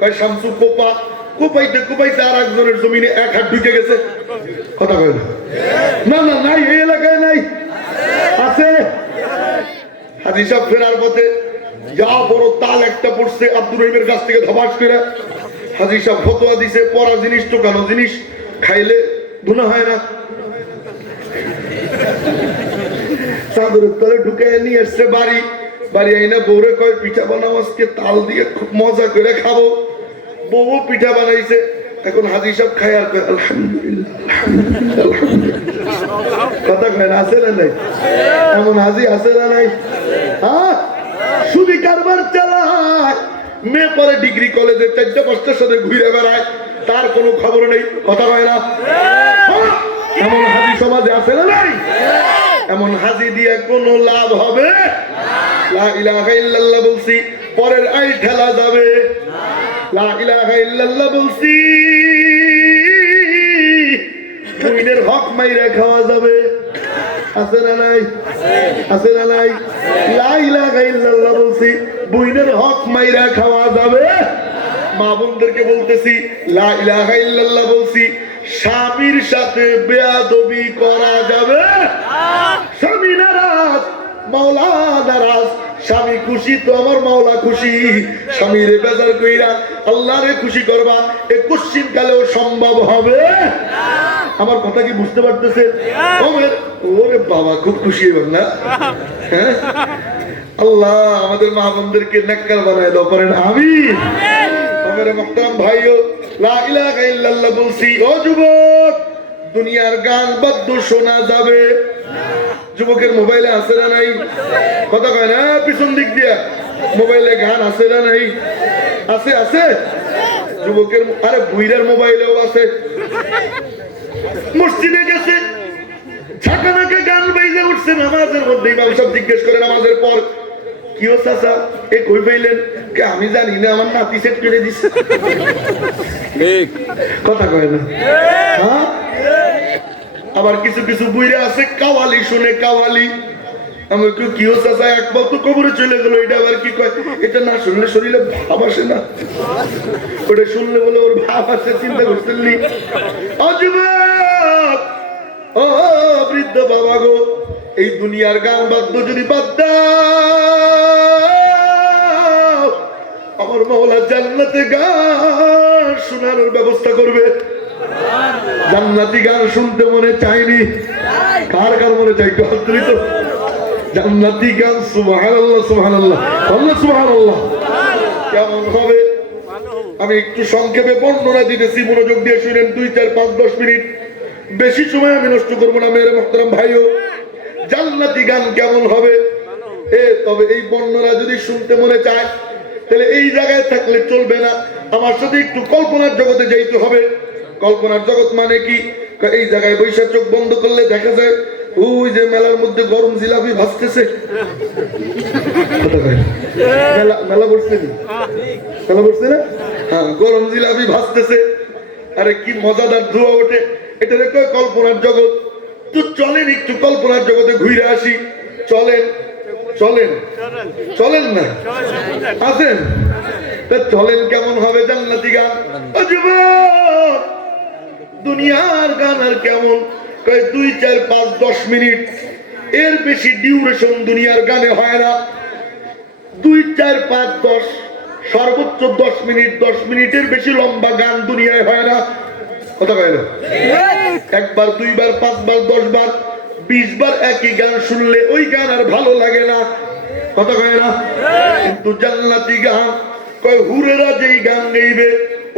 কয় শামসু কোপা। কোপাইতে কোপাইতে আর একজনের জমিনে এক হাত ঢুকে গেছে, কথা কয় না? না নাই, এই এলাকায় নাই, আছে। হাজী সাহেব ফেরার পথে যা বড় তাল একটা পড়ছে আব্দুর রহিমের কাছ থেকে ধবাস করে। হাজী সাহেব ফতোয়া দিছে, পড়া জিনিস টোকানো জিনিস খাইলে গুনাহ হয় না। চাদরের তলে ঢুকে নিয়ে এসছে বাড়ি, বাড়ি আইনা বউরে কয় পিঠা বানাও, আজকে তাল দিয়ে খুব মজা করে খাবো। বউ পিঠা বানাইছে, এখন হাজী সাহেব খায় আর কয় আলহামদুলিল্লাহ আলহামদুলিল্লাহ, কথা কয় না? আছে না নাই? এমন হাজী আছে না নাই? হ্যাঁ, সুদি কারবার চালায়, মেয়ে পরে ডিগ্রি কলেজে 4টা-5টার সাথে ঘুরে বেড়ায়, তার কোনো খবর নেই, কথা কয় না? এমন হাজী সমাজে আছে না নাই? এমন হাজী দিয়ে কোনো লাভ হবে? লা ইলাহা ইল্লাল্লাহ বলছি, পরের আইল ঠেলা যাবে। লা ইলাহা ইল্লাল্লাহ বলছি, বইনের হক মাইরা খাওয়া যাবে, আছে না নাই? আছে না নাই? লা ইলাহা ইল্লাল্লাহ বলছি, বইনের হক মাইরা খাওয়া যাবে। মা বোনদেরকে বলতেছি, লা ইলাহা ইল্লাল্লাহ বলছি, স্বামীর সাথে বেয়াদবি করা যাবে। স্বামী নারাজ, মাওলা নারাজ, স্বামী খুশি তো আমার মাওলা খুশি। স্বামীরে বেজার কইরা আল্লাহরে খুশি করবা, এ কোশ্চিন কালেও সম্ভব হবে? আমার কথা কি বুঝতে পারতেছেন? ওরে বাবা, খুব খুশি হবেন না? হ্যাঁ, আল্লাহ আমাদের মা বোনদেরকে নেককার বানায় দাও, করেন আমিন। আমার মুহতারাম ভাইও, লা ইলাহা ইল্লাল্লাহ বলছি। ও যুবক, দুনিয়ার গান বাদ্য শোনা যাবে। যুবকের মোবাইলে আছে না নাই? কথা কয় না? পিছন দিক দিয়া মোবাইলে গান আছে না নাই? আছে আছে। যুবকের, আরে বুইরার মোবাইলেও আছে। মসজিদে গেছে, ছাকানাকে গান বাইজে উঠছে নামাজের মধ্যে। ইমাম সাহেব জিজ্ঞেস করে নামাজের পর, কি ও চাচা, এ কই পাইলেন? কে আমি জানি না, আমার নাতি সেট করে দিছে। কথা কয় না? হ্যাঁ। আবার কিছু কিছু বুইরা আছে কাওয়ালি শুনে, কাওয়ালি। আমাকে কি ও চাচা একবার তো কবরে চলে গেল, এটা আবার কি কয়? এটা না শুনলে শরীরে ভাব আসে না, ওটা শুনলে বলে ওর ভাব আসে। চিন্তা করতেন ও বৃদ্ধ বাবা গো, এই দুনিয়ার গান বাদ্য যদি বাদ দাও, আমার মাওলা জান্নাতে গান শোনানোর ব্যবস্থা করবে। জান্নাতি গান শুনতে মনে চাইনি? কার কার মনে চাই? তো জান্নাতি গান সুবহানাল্লাহ সুবহানাল্লাহ আল্লাহ সুবহানাল্লাহ কেমন হবে? আমি একটু সংক্ষেপে বর্ণনা দিতেছি, মনোযোগ দিয়ে শুনেন। 2, 4, 5, 10 মিনিট, বেশি সময় আমি নষ্ট করবো না মেরে মোহতারাম ভাইও। জান্নাতি গান কেমন হবে? তবে এই বর্ণনা যদি শুনতে মনে চায় তাহলে এই জায়গায় থাকলে চলবে না, আমার সাথে একটু কল্পনার জগতে যাইতে হবে। কল্পনার জগৎ মানে কি? এই জায়গায় বৈশাখ চোখ বন্ধ করলে দেখা যায় ওই যে মেলার মধ্যে গরম জিলাপি ভাসতেছে। মেলা বসছে মেলা বসছে না? হ্যাঁ, গরম জিলাপি ভাসতেছে। আরে কি মজাদার ধোঁয়া ওঠে, এটা দেখো কল্পনার জগৎ। তো চলেন একটু কল্পনার জগতে ঘুরে আসি। চলেন চলেন চলেন না আছেন? চলেন কেমন হবে জান্নাতি গান? দুনিয়ার গান আর কেমন? 2, 4, 5, 10 মিনিট, এর বেশি ডিউরেশন দুনিয়ার গানে হয় না। 2, 4, 5, 10, সর্বোচ্চ 10 মিনিট। 10 মিনিটের বেশি লম্বা গান দুনিয়ায় হয় না। কথা কয় না? একবার, দুইবার, 5 বার, 10 বার, 20 বার একই গান শুনলে ওই গান আর ভালো লাগে না। কথা কয় না? কিন্তু জান্নাতি গান কয় হুরেরা যেই গান গাইবে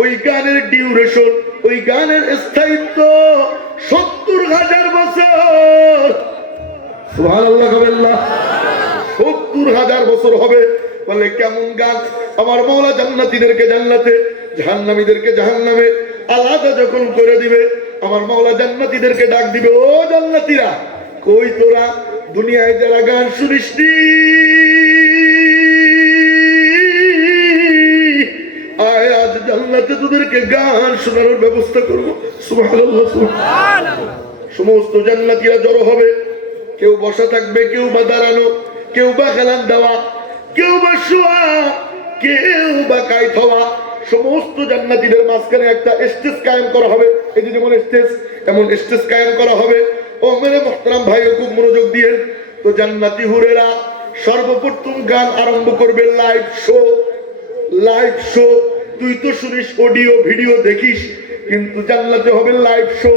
ওই গানের ডিউরেশন, ওই গানের স্থায়িত্ব 70,000 বছর। সুবহানাল্লাহ কবিল্লাহ, 70,000 বছর হবে। বলে কেমন গান? আমার মাওলা জান্নাতীদেরকে জান্নাতে, জাহান্নামীদেরকে জাহান্নামে আলাদা যখন করে দিবে, আমার মাওলা জান্নাতীদেরকে ডাক দিবে, ও জান্নাতীরা কই তোরা? দুনিয়ায় যারা গান শুনিসনি, আয় আজ জান্নাতে তোদেরকে গান শোনানোর ব্যবস্থা করবো। সুবহানাল্লাহ সুবহানাল্লাহ। সমস্ত জান্নাতীরা জড়ো হবে, কেউ বসা থাকবে, কেউ বা দাঁড়ানো, কেউ বা খেলান দেওয়া, কেউ বা শোয়া, কেউ বা কাইত হওয়া। সমস্ত জান্নাতীদের মাঝখানে একটা স্টেজ কায়েম করা হবে। এই যে যেমন স্টেজ, এমন স্টেজ কায়েম করা হবে। ও মেরে মুহতারাম ভাই, খুব মনোযোগ দিয়ে। তো জান্নাতি হুরেরা সর্বপ্রথম গান আরম্ভ করবে লাইভ শো। লাইভ শো, তুই তো শুনিস অডিও ভিডিও দেখিস, কিন্তু জান্নাতে হবে লাইভ শো।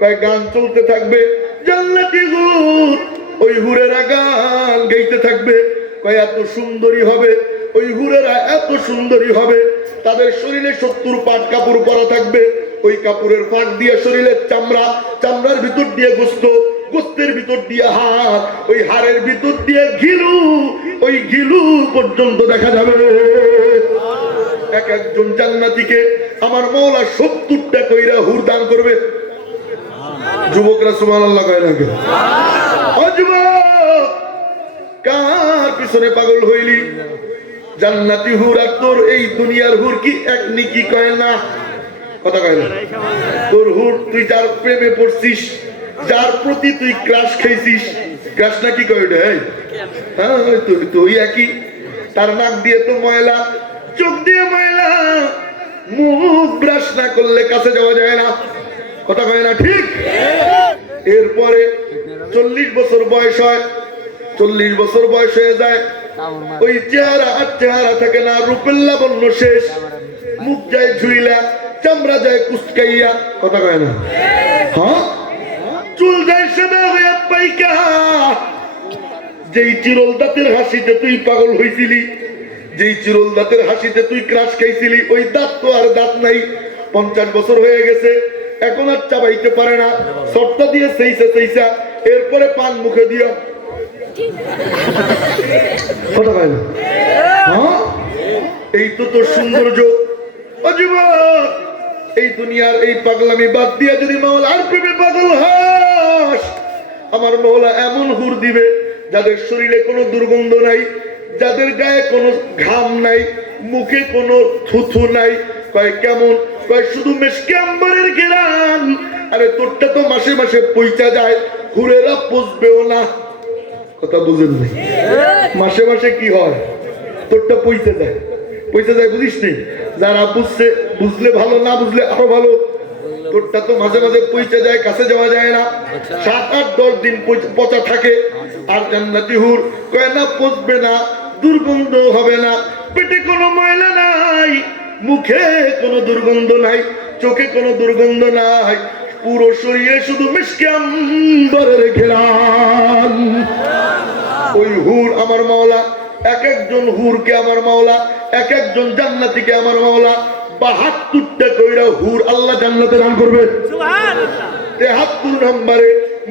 কয় গান চলতে থাকবে, জান্নাতি হুর ওই হুরেরা গান গাইতে থাকবে। কয় এত সুন্দরী হবে ওই হুরেরা, এত সুন্দরী হবে। তাদের শরীরে 70 পাট কাপড় পরা থাকবে। ওই কাপড়ের ফাঁক দিয়ে শরীরের চামড়া, চামড়ার ভিতর দিয়ে গোস্ত, গোস্তের ভিতর দিয়ে হাড়, ওই হাড়ের ভিতর দিয়ে ঘিলু, ওই ঘিলু পর্যন্ত দেখা যাবে। এক একজন জান্নাতীকে আমার মাওলা 70টা কইরা হুর দান করবে। যুবকরা সুবহানাল্লাহ কয় না? কার পিছনে পাগল হইলি? জান্নাতি হুর আর তোর এই দুনিয়ার হুর কি এক নিকি? কয় না। কথা কয় না? তোর হুর, তুই যার প্রেমে পড়ছিস, যার প্রতি তুই ক্রাশ খাইছিস, ক্রাশ না কি কয়? হ্যাঁ, তুই একই। তার নাক দিয়ে তো ময়লা, চোখ দিয়ে ময়লা, মুখ ব্রাশ না করলে কাছে যাওয়া যায় না। কথা কয় না? ঠিক। এরপরে 40 বছর বয়স হয়, 40 বছর বয়স হয়ে যায়, ওই চেহারা আর চেহারা থাকে না, রূপের লাবণ্য শেষ, মুখ যায় ঝুইলা, চামড়া যায় কুচকাইয়া। কথা কয় না? হ্যাঁ, চুল যায় সাদা হইয়া পাইকা। যেই চিরল দাঁতের হাসিতে তুই পাগল হইছিলি, যেই চিরল দাঁতের হাসিতে তুই ক্রাশ খাইছিলি, ওই দাঁত তো আর দাঁত নাই। 50 বছর হয়ে গেছে, এখন আর চাবাইতে পারে না, সবটা দিয়ে সেইসা সেইসা, এরপরে পান মুখে দিয়া। কথা কয় না? হ্যাঁ, এই তো তোর সৌন্দর্য। এই দুনিয়ার এই পাগলামি বাদ দিয়া যদি মাওলার প্রেমে পাগল হাস, আমার মাওলা এমন হুর দিবে যাদের শরীরে কোনো দুর্গন্ধ নাই, যাদের গায়ে কোনো ঘাম নাই, মুখে কোনো থুথু নাই। কয় কেমন? কয় শুধু মেশকে আম্বরের ঘেরান। আরে তোরটা তো মাসে মাসে পইচা যায়, হুরেরা পুষবেও না। কথা বুঝেন নাই? মাসে মাসে কি হয়, তোরটা পয়সা যায়, বুঝিস নি? যারা বুঝছে বুঝলে ভালো, না বুঝলে আরো ভালো। তোরটা তো মাঝে মাঝে পয়সা যায়, কাছে যাওয়া যায় না, 7-8-10 দিন পচা থাকে। আর জান্নাতি হুর কয় না পচবে না, দুর্গন্ধ হবে না, পেটে কোনো ময়লা নাই, মুখে কোনো দুর্গন্ধ নাই, চোখে কোনো দুর্গন্ধ নাই, পুরো শরীরে শুধু মিশকে আম্বরের ঘেরান। ওই হুর আমার মাওলা, এক একজন হুরকে আমার মাওলা, এক একজন জান্নাতীকে আমার মাওলা 72টা কইরা হুর আল্লাহ জান্নাতে দান করবে। সুবহানাল্লাহ। 73 নম্বরে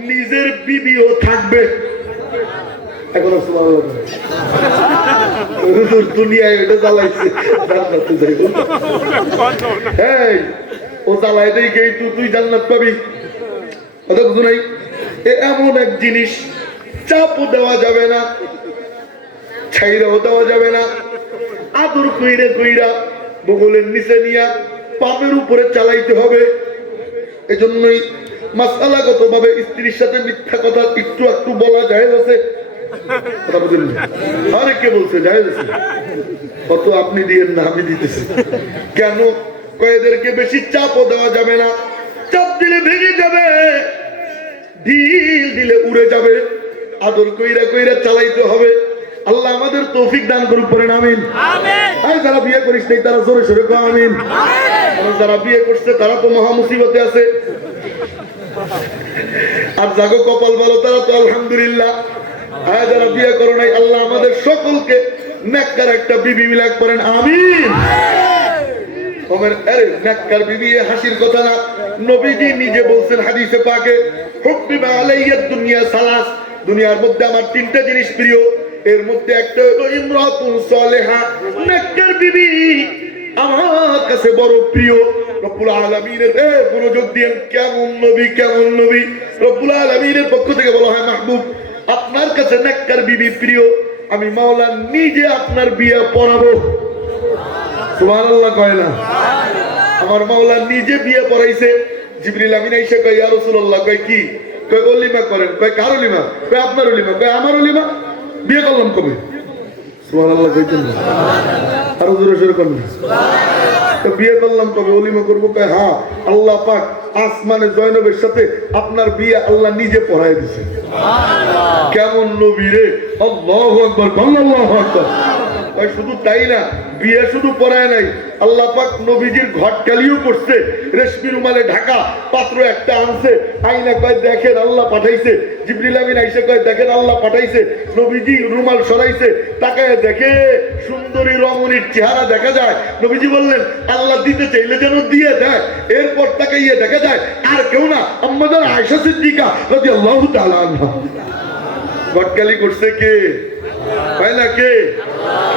নিজের বিবিও থাকবে। এখন সুবহানাল্লাহ, দুনিয়ায় এটা জ্বালাইছে, জান্নাতে যাইব। এই ও জ্বালাই দেই কে তুই জান্নাত পাবি, কথা বুঝো নাই? এমন এক জিনিস, চাপও দেওয়া যাবে না, ছাইরাও দেওয়া যাবে না, আদর কইরা কইরা বগলের নিচে নিয়া পাপের উপরে চালাইতে হবে। এজন্যই মাসআলাগত ভাবে স্ত্রীর সাথে মিথ্যা কথা একটু একটু বলা জায়েজ আছে, কথা বুঝলেন? আরে কে বলছে জায়েজ আছে? কত আপনি দিয়েন না, আমি দিতেছি। কেন? কয়েদেরকে বেশি চাপও দেওয়া যাবে না, চাপ দিলে ভেঙে যাবে, ঢিল দিলে উড়ে যাবে, আদর কইরা কইরা চালাইতে হবে। আল্লাহ আমাদের তৌফিক দান করুক, পড়েন আমিন। আমিন। যারা বিয়ে করিস নাই তারা জোরে সোরে কও আমিন। আর যারা বিয়ে করছে তারা তো মহা মুসিবতে আছে, আর যাগো কপাল ভালো তারা তো আলহামদুলিল্লাহ। আর যারা বিয়ে করো নাই, আল্লাহ আমাদের সকলকে নেককার একটা বিবি মিলাক, পড়েন আমিন। আরে নেককার বিবি হাসির কথা না, নবীজি নিজে বলছেন হাদিসে পাকে, হুব্বিবা আলাইয়াদ দুনিয়া সালাস, দুনিয়ার মধ্যে আমার 3টা জিনিস প্রিয়, এর মধ্যে একটা হলো ইমরাতুন সালেহা, নেককার বিবি আমার কাছে বড় প্রিয়। রব্বুল আলামিনের মনোযোগ দিয়েন, কেমন নবী, কেমন নবী! রব্বুল আলামিনের পক্ষ থেকে বলা হয়, মাহবুব আপনার কাছে নেককার বিবি প্রিয়, আমি মাওলা নিজে আপনার বিয়ে পড়াবো। সুবহানাল্লাহ কয় না? আমার মাওলা নিজে বিয়ে পড়াইছে। জিবরিল আমিন আইসা কয়, ইয়া রাসূলুল্লাহ, কয় কি? কয় ওলিমা করেন। কয় কার ওলিমা? কয় আপনার ওলিমা। কয় আমার ওলিমা? বিয়ে করলাম কবে? সুবহানাল্লাহ কইতেন না? আরো জোরে জোরে করুন। সুবহানাল্লাহ। বিয়ে করলাম কবে, ওলিমা করবো? কয় হ্যাঁ, আল্লাহ পাক আসমানে জয়নবের সাথে আপনার বিয়ে আল্লাহ নিজে পড়ায় দিছে। সুবহানাল্লাহ। কেমন নবী রে! আল্লাহু আকবার, আল্লাহু আকবার। শুধু তাই না, বিয়ে শুধু পড়ায় নাই, আল্লাহ পাক নবীজির ঘটকালিও করছে, রেশমি রুমালে ঢাকা পাত্র একটা আনছে, আইনা কয় দেখেন আল্লাহ পাঠাইছে। জিবরিল আমিন আইসা কয় দেখেন আল্লাহ পাঠাইছে। নবীজি রুমাল সরাইছে, তাকায় দেখে সুন্দরী রমণীর চেহারা দেখা যায়। নবীজি বললেন আল্লাহ দিতে চাইলে যেন দিয়ে দেয়। এরপর তাকাইয়ে দেখা যায় আর কেউ না, আম্মাজান আয়েশা সিদ্দিকা রাদিয়াল্লাহু তাআলা আনহা। ঘটকালি করছে কে? হয় না কে?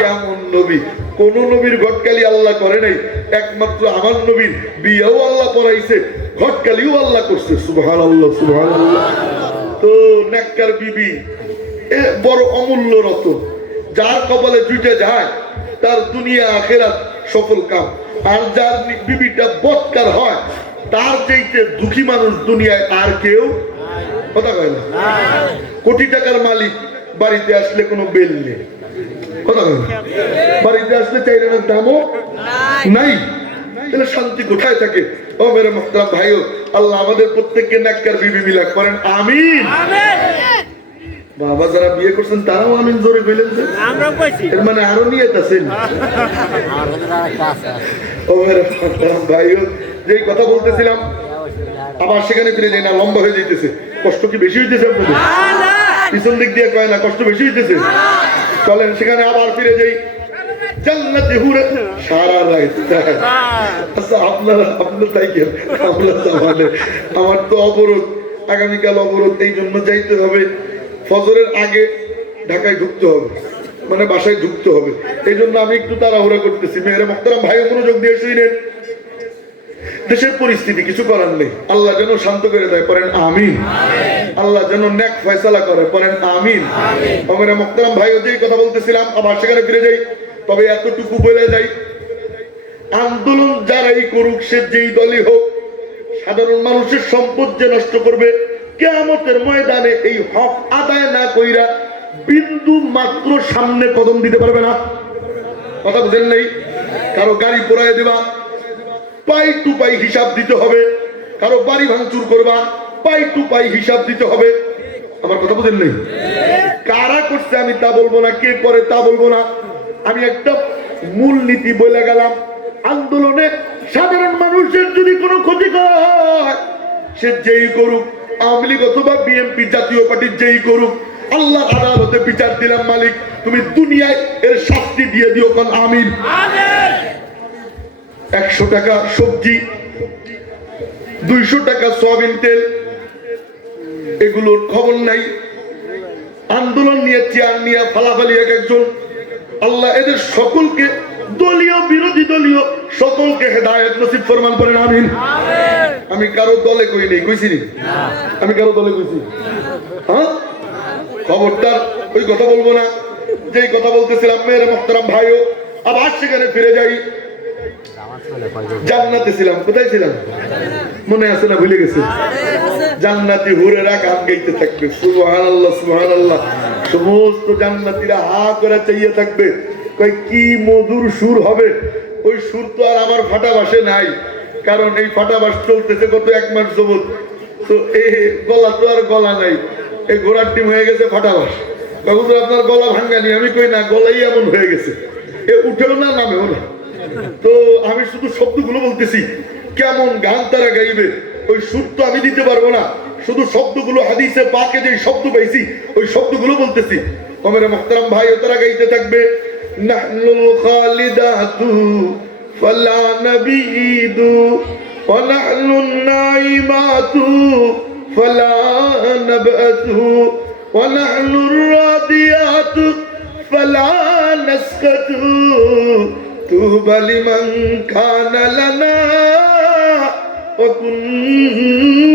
কেমন নবী! কোন নবীর ঘটকালি আল্লাহ করে নাই, একমাত্র আমার নবীর বিয়েও আল্লাহ পড়াইছে, ঘটকালিও আল্লাহ করছে। সুবহানাল্লাহ, সুবহানাল্লাহ। তো নেককার বিবি বড় অমূল্য রতন, যার কপালে জুটে যায় তার দুনিয়া আখিরাত সফল কাম। আর যার বিবিটা বদকার হয়, তার চাইতে দুঃখী মানুষ দুনিয়ায় আর কেউ, কথা কয় না? কোটি টাকার মালিক বাড়িতে আসলে কোনো বেল নেই, কথা কয় না? বাড়িতে আসলে চাইরানের দামও নাই, তাহলে শান্তি কোথায় থাকে? ও মেরে মুহতারাম ভাইও, আল্লাহ আমাদের প্রত্যেককে নেককার বিবি মিলাক, করেন আমিন। বাবা যারা বিয়ে করছেন তারাও আমিন জোরে কইলেন যে, এর মানে আরো নিয়ত আছেন। ও মেরে মুহতারাম ভাইও, যেই কথা বলতেছিলাম আবার সেখানে ফিরে যাই না, লম্বা হয়ে যাইতেছে। কষ্ট কি বেশি হইতেছে আপনাদের? পিছন দিক দিয়ে কয় না কষ্ট বেশি হইতেছে? চলেন সেখানে আবার ফিরে যাই। জান্নাতে হুরে সারা রাত। আচ্ছা আপনার তাই কি? আমার তো অবরোধ, আগামীকাল অবরোধ, এই জন্য যাইতে হবে। ফজরের আগে ঢাকায় ঢুকতে হবে, মানে বাসায় ঢুকতে হবে। এই জন্য আমি একটু তাড়াহুড়া করতেছি। মেয়েরা মুহতারাম ভাই মনোযোগ দিয়ে শুনেন। দেশের পরিস্থিতি কিছু করার নেই, আল্লাহ যেন শান্ত করে দেয়, পড়েন আমিন। আল্লাহ যেন নেক ফয়সালা করে, পড়েন আমিন। আমার মুহতারাম ভাই যেই কথা বলতেছিলাম আবার সেখানে ফিরে যাই। তবে এতটুকু বলে যাই, আন্দোলন যারাই করুক, সে যেই দলই হোক, সাধারণ মানুষের সম্পদ যে নষ্ট করবে, কিয়ামতের ময়দানে এই হক আদায় না কইরা বিন্দু মাত্র সামনে কদম দিতে পারবে না। কথা বুঝেন নাই? কারো গাড়ি পোড়ায় দেবা, পাই টু পাই হিসাব দিতে হবে। কারো বাড়ি ভাঙচুর করবা, পাই টু পাই হিসাব দিতে হবে। আমার কথা বুঝেন নাই? কারা করছে আমি তা বলবো না, কে করে তা বলবো না। আমি একটা মূল নীতি বলে গেলাম, আন্দোলনে সাধারণ মানুষের যদি কোনো ক্ষতি হয়, সে যেই করুক, আওয়ামী লীগ অথবা বিএনপি জাতীয় পার্টির যেই করুক, আল্লাহ আদালতে বিচার দিলাম, মালিক তুমি দুনিয়ায় এর শাস্তি দিয়ে দিও। কারণ আমিন। 100 টাকা সবজি, 200 টাকা সয়াবিন তেল, এগুলোর খবর নাই। আন্দোলন নিয়ে চেয়ার নিয়ে ফালাফালি এক একজন। আল্লাহ এদের সকলকে, দলীয় বিরোধী দলীয় সকলকে হেদায়েত নসিব ফরমান করেন, আমিন। আমি কারো দলে কই নেই, কইছি নি? আমি কারো দলে কইছি? হ্যাঁ, খবরদার ওই কথা বলবো না যেই কথা বলতেছিলাম। মেয়ের মোহতারাম ভাইও, আবার সেখানে ফিরে যাই। জান্নাতে ছিলাম, কোথায় ছিলাম মনে আছে না? ভুলে গেছে। জান্নাতি হুরেরা গান গাইতে থাকবে, সুবহানাল্লাহ সুবহানাল্লাহ। সমস্ত জান্নাতীরা হা করে চাইয়ে থাকবে, কয় কি মধুর সুর হবে। ওই সুর তো আর আমার ফাটা বাসে নাই, কারণ এই ফাটা বাস চলতেছে গত 1 মাস যাবত। তো এই গলা তো আর গলা নাই, এই ঘোড়ার টিম হয়ে গেছে ফাটা বাস। তখন আপনার গলা ভাঙ্গানি, আমি কই না, গলাই এমন হয়ে গেছে, এ উঠেও না নামেও না। তো আমি শুধু শব্দগুলো বলতেছি, কেমন গান তারা গাইবে ওই সুর তো আমি দিতে পারবো না, শুধু শব্দগুলো হাদিসে পাকে যে শব্দ পাইছি ওই শব্দগুলো বলতেছি। ওমরে মুহতারাম ভাই তারা গাইতে থাকবে, নাহনুল খালিদাতু ফালা নাবিদু ওয়া নাহনুন নাইমাতু ফালা নাবআতু ওয়া নাহনুর রাদিয়াতু ফালা নাসকাতু তুবা লিমান কানা লানা ওয়া কুন্না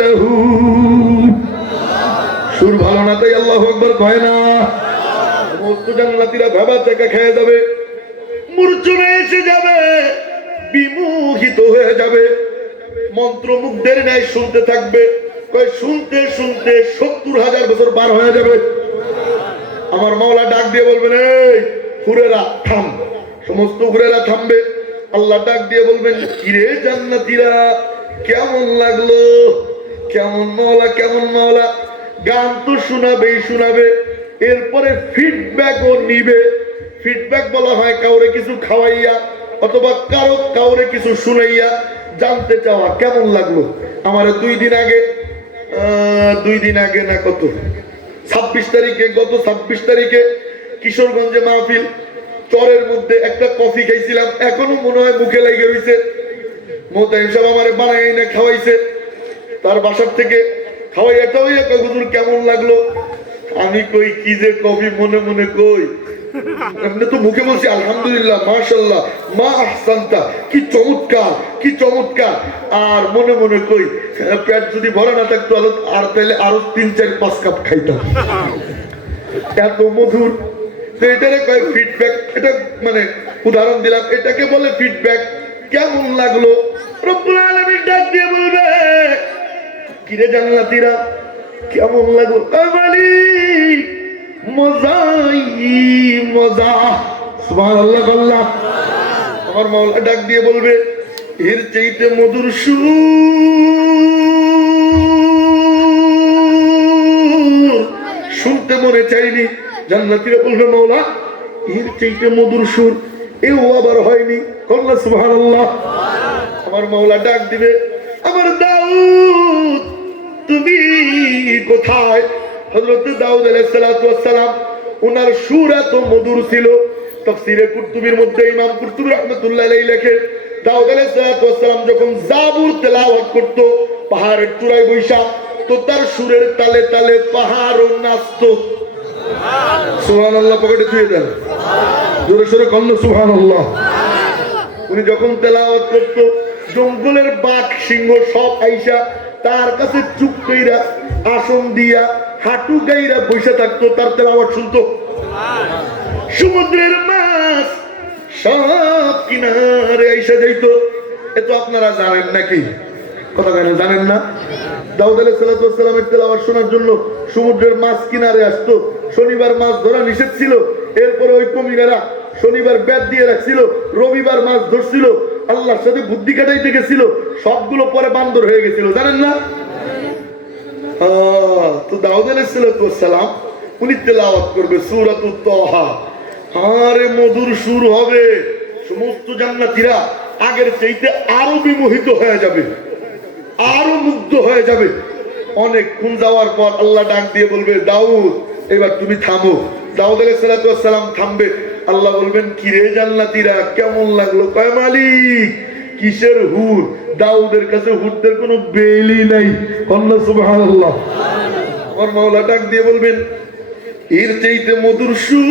লাহু। সুর ভালো না তাই আল্লাহু আকবার কয় না। সমস্ত জান্নাতীরা ভাবা থেকে খেয়ে যাবে, মূর্ছনা এসে যাবে, বিমোহিত হয়ে যাবে, মন্ত্রমুগ্ধের ন্যায় শুনতে থাকবে। কয় শুনতে শুনতে 70,000 বছর পার হয়ে যাবে। আমার মাওলা ডাক দিয়ে বলবেন, এই হুরেরা থাম। সমস্ত হুরেরা থামবে। আল্লাহ ডাক দিয়ে বলবেন, কিরে জান্নাতীরা কেমন লাগলো? কেমন মাওলা, কেমন মাওলা? গান তো শোনাবেই শোনাবে, এরপরে ফিডব্যাকও নিবে। ফিডব্যাক বলা হয় কাউরে কিছু খাওয়াইয়া অথবা কাউরে কিছু শুনাইয়া জানতে চাওয়া, কেমন লাগলো। আমার 2 দিন আগে না কত 26 তারিখে, গত 26 তারিখে কিশোরগঞ্জে মাহফিল, চরের মধ্যে একটা কফি খাইছিলাম, এখনো মনে হয় মুখে লেগে রয়েছে। মোতায়েম সাহেব আমারে বানাই না খাওয়াইছে, তার বাসার থেকে খাওয়াইয়াটা হইয়া কই হুজুর কেমন লাগলো? আমি কই কি যে কফি, মনে মনে কই এমনি তো মুখে বলছি আলহামদুলিল্লাহ, মাশাআল্লাহ, মা আহসানতা, কি চমৎকার, কি চমৎকার। আর মনে মনে কই পেট যদি ভরা না থাকতো আর তাহলে আরো 3-4-5 কাপ খাইতাম, এত মধুর। তো এটারে কয় ফিডব্যাক। এটা মানে উদাহরণ দিলাম, এটাকে বলে ফিডব্যাক। কেমন লাগলো? রব্বুল আলামিন ডাক দিয়ে বলবে, কিরে জান্নাতীরা কেমন লাগলো? মালিক মজাই মজা, সুবহানাল্লাহ আল্লাহ। আমার মাওলা ডাক দিয়ে বলবে, এর চাইতে মধুর সুর শুনতে মনে চাইনি। জান্নাতীরা বলবে, মাওলা এর চাইতে মধুর সুর এও আবার হয়নি। কল্লা সুবহানাল্লাহ। আমার মাওলা ডাক দিবে, আমার দাউদ তুমি কোথায়? হযরত দাউদ আলাইহিস সালাতু ওয়াস সালাম, ওনার সুর এত মধুর ছিল। তাফসীরে কুরতুবীর মধ্যে ইমাম কুরতুবী রাহমাতুল্লাহ আলাইহি লেখেন, দাউদ আলাইহিস সালাতু ওয়াস সালাম যখন জাবুর তেলাওয়াত করত পাহাড়ের চূড়ায় বৈশা, তো তার সুরের তালে তালে পাহাড়ও নাচতো। সুবহানাল্লাহ পকেটে ছুঁয়ে দেন, জোরে সোরে কন্ন সুবহানাল্লাহ। উনি যখন তেলাওয়াত করত, জঙ্গলের বাঘ সিংহ সব আইসা তার কাছে চুপ কইরা আসন দিয়া হাঁটু গাইরা বসে থাকতো, তার তেলাওয়াত শুনতো। সমুদ্রের মাছ সব কিনারে আইসা যাইতো। এতো আপনারা জানেন নাকি? কথা কেন জানেন না? দাউদ আলাইহিস সালাতু ওয়াস সালামের তেলাওয়াত শোনার জন্য সমুদ্রের মাছ কিনারে আসতো, শনিবার মাছ ধরা নিষেধ ছিল। এরপরে ওই কমিনারা শনিবার ব্যাট দিয়ে রাখছিল, রবিবার মাছ ধরছিল, আল্লাহর সাথে বুদ্ধি কাটাইতে গেছিল, সবগুলো পরে বান্দর হয়ে গেছিল, জানেন না? তো দাউদ আলাইহিস সালাম উনি তেলাওয়াত করবে সূরাতুত তাহা। আরে মধুর সুর হবে, সমস্ত জান্নাতীরা আগের চাইতে আরো বিমোহিত হয়ে যাবে, আরো মুগ্ধ হয়ে যাবে। অনেকক্ষণ যাওয়ার পর আল্লাহ ডাক দিয়ে বলবে, দাউদ এবার তুমি থামো। দাউদ আলাইহিস সালাম থামবে, আল্লাহ বলবেন, কিরে জান্নাতীরা কেমন লাগলো? কয় মালিক কিসের হুর? দাউদের কাছে হুরদের কোনো বেলই নাই। আল্লাহ সুবহানাল্লাহ। আমার মাওলা ডাক দিয়ে বলবেন, এর চাইতে মধুর সুর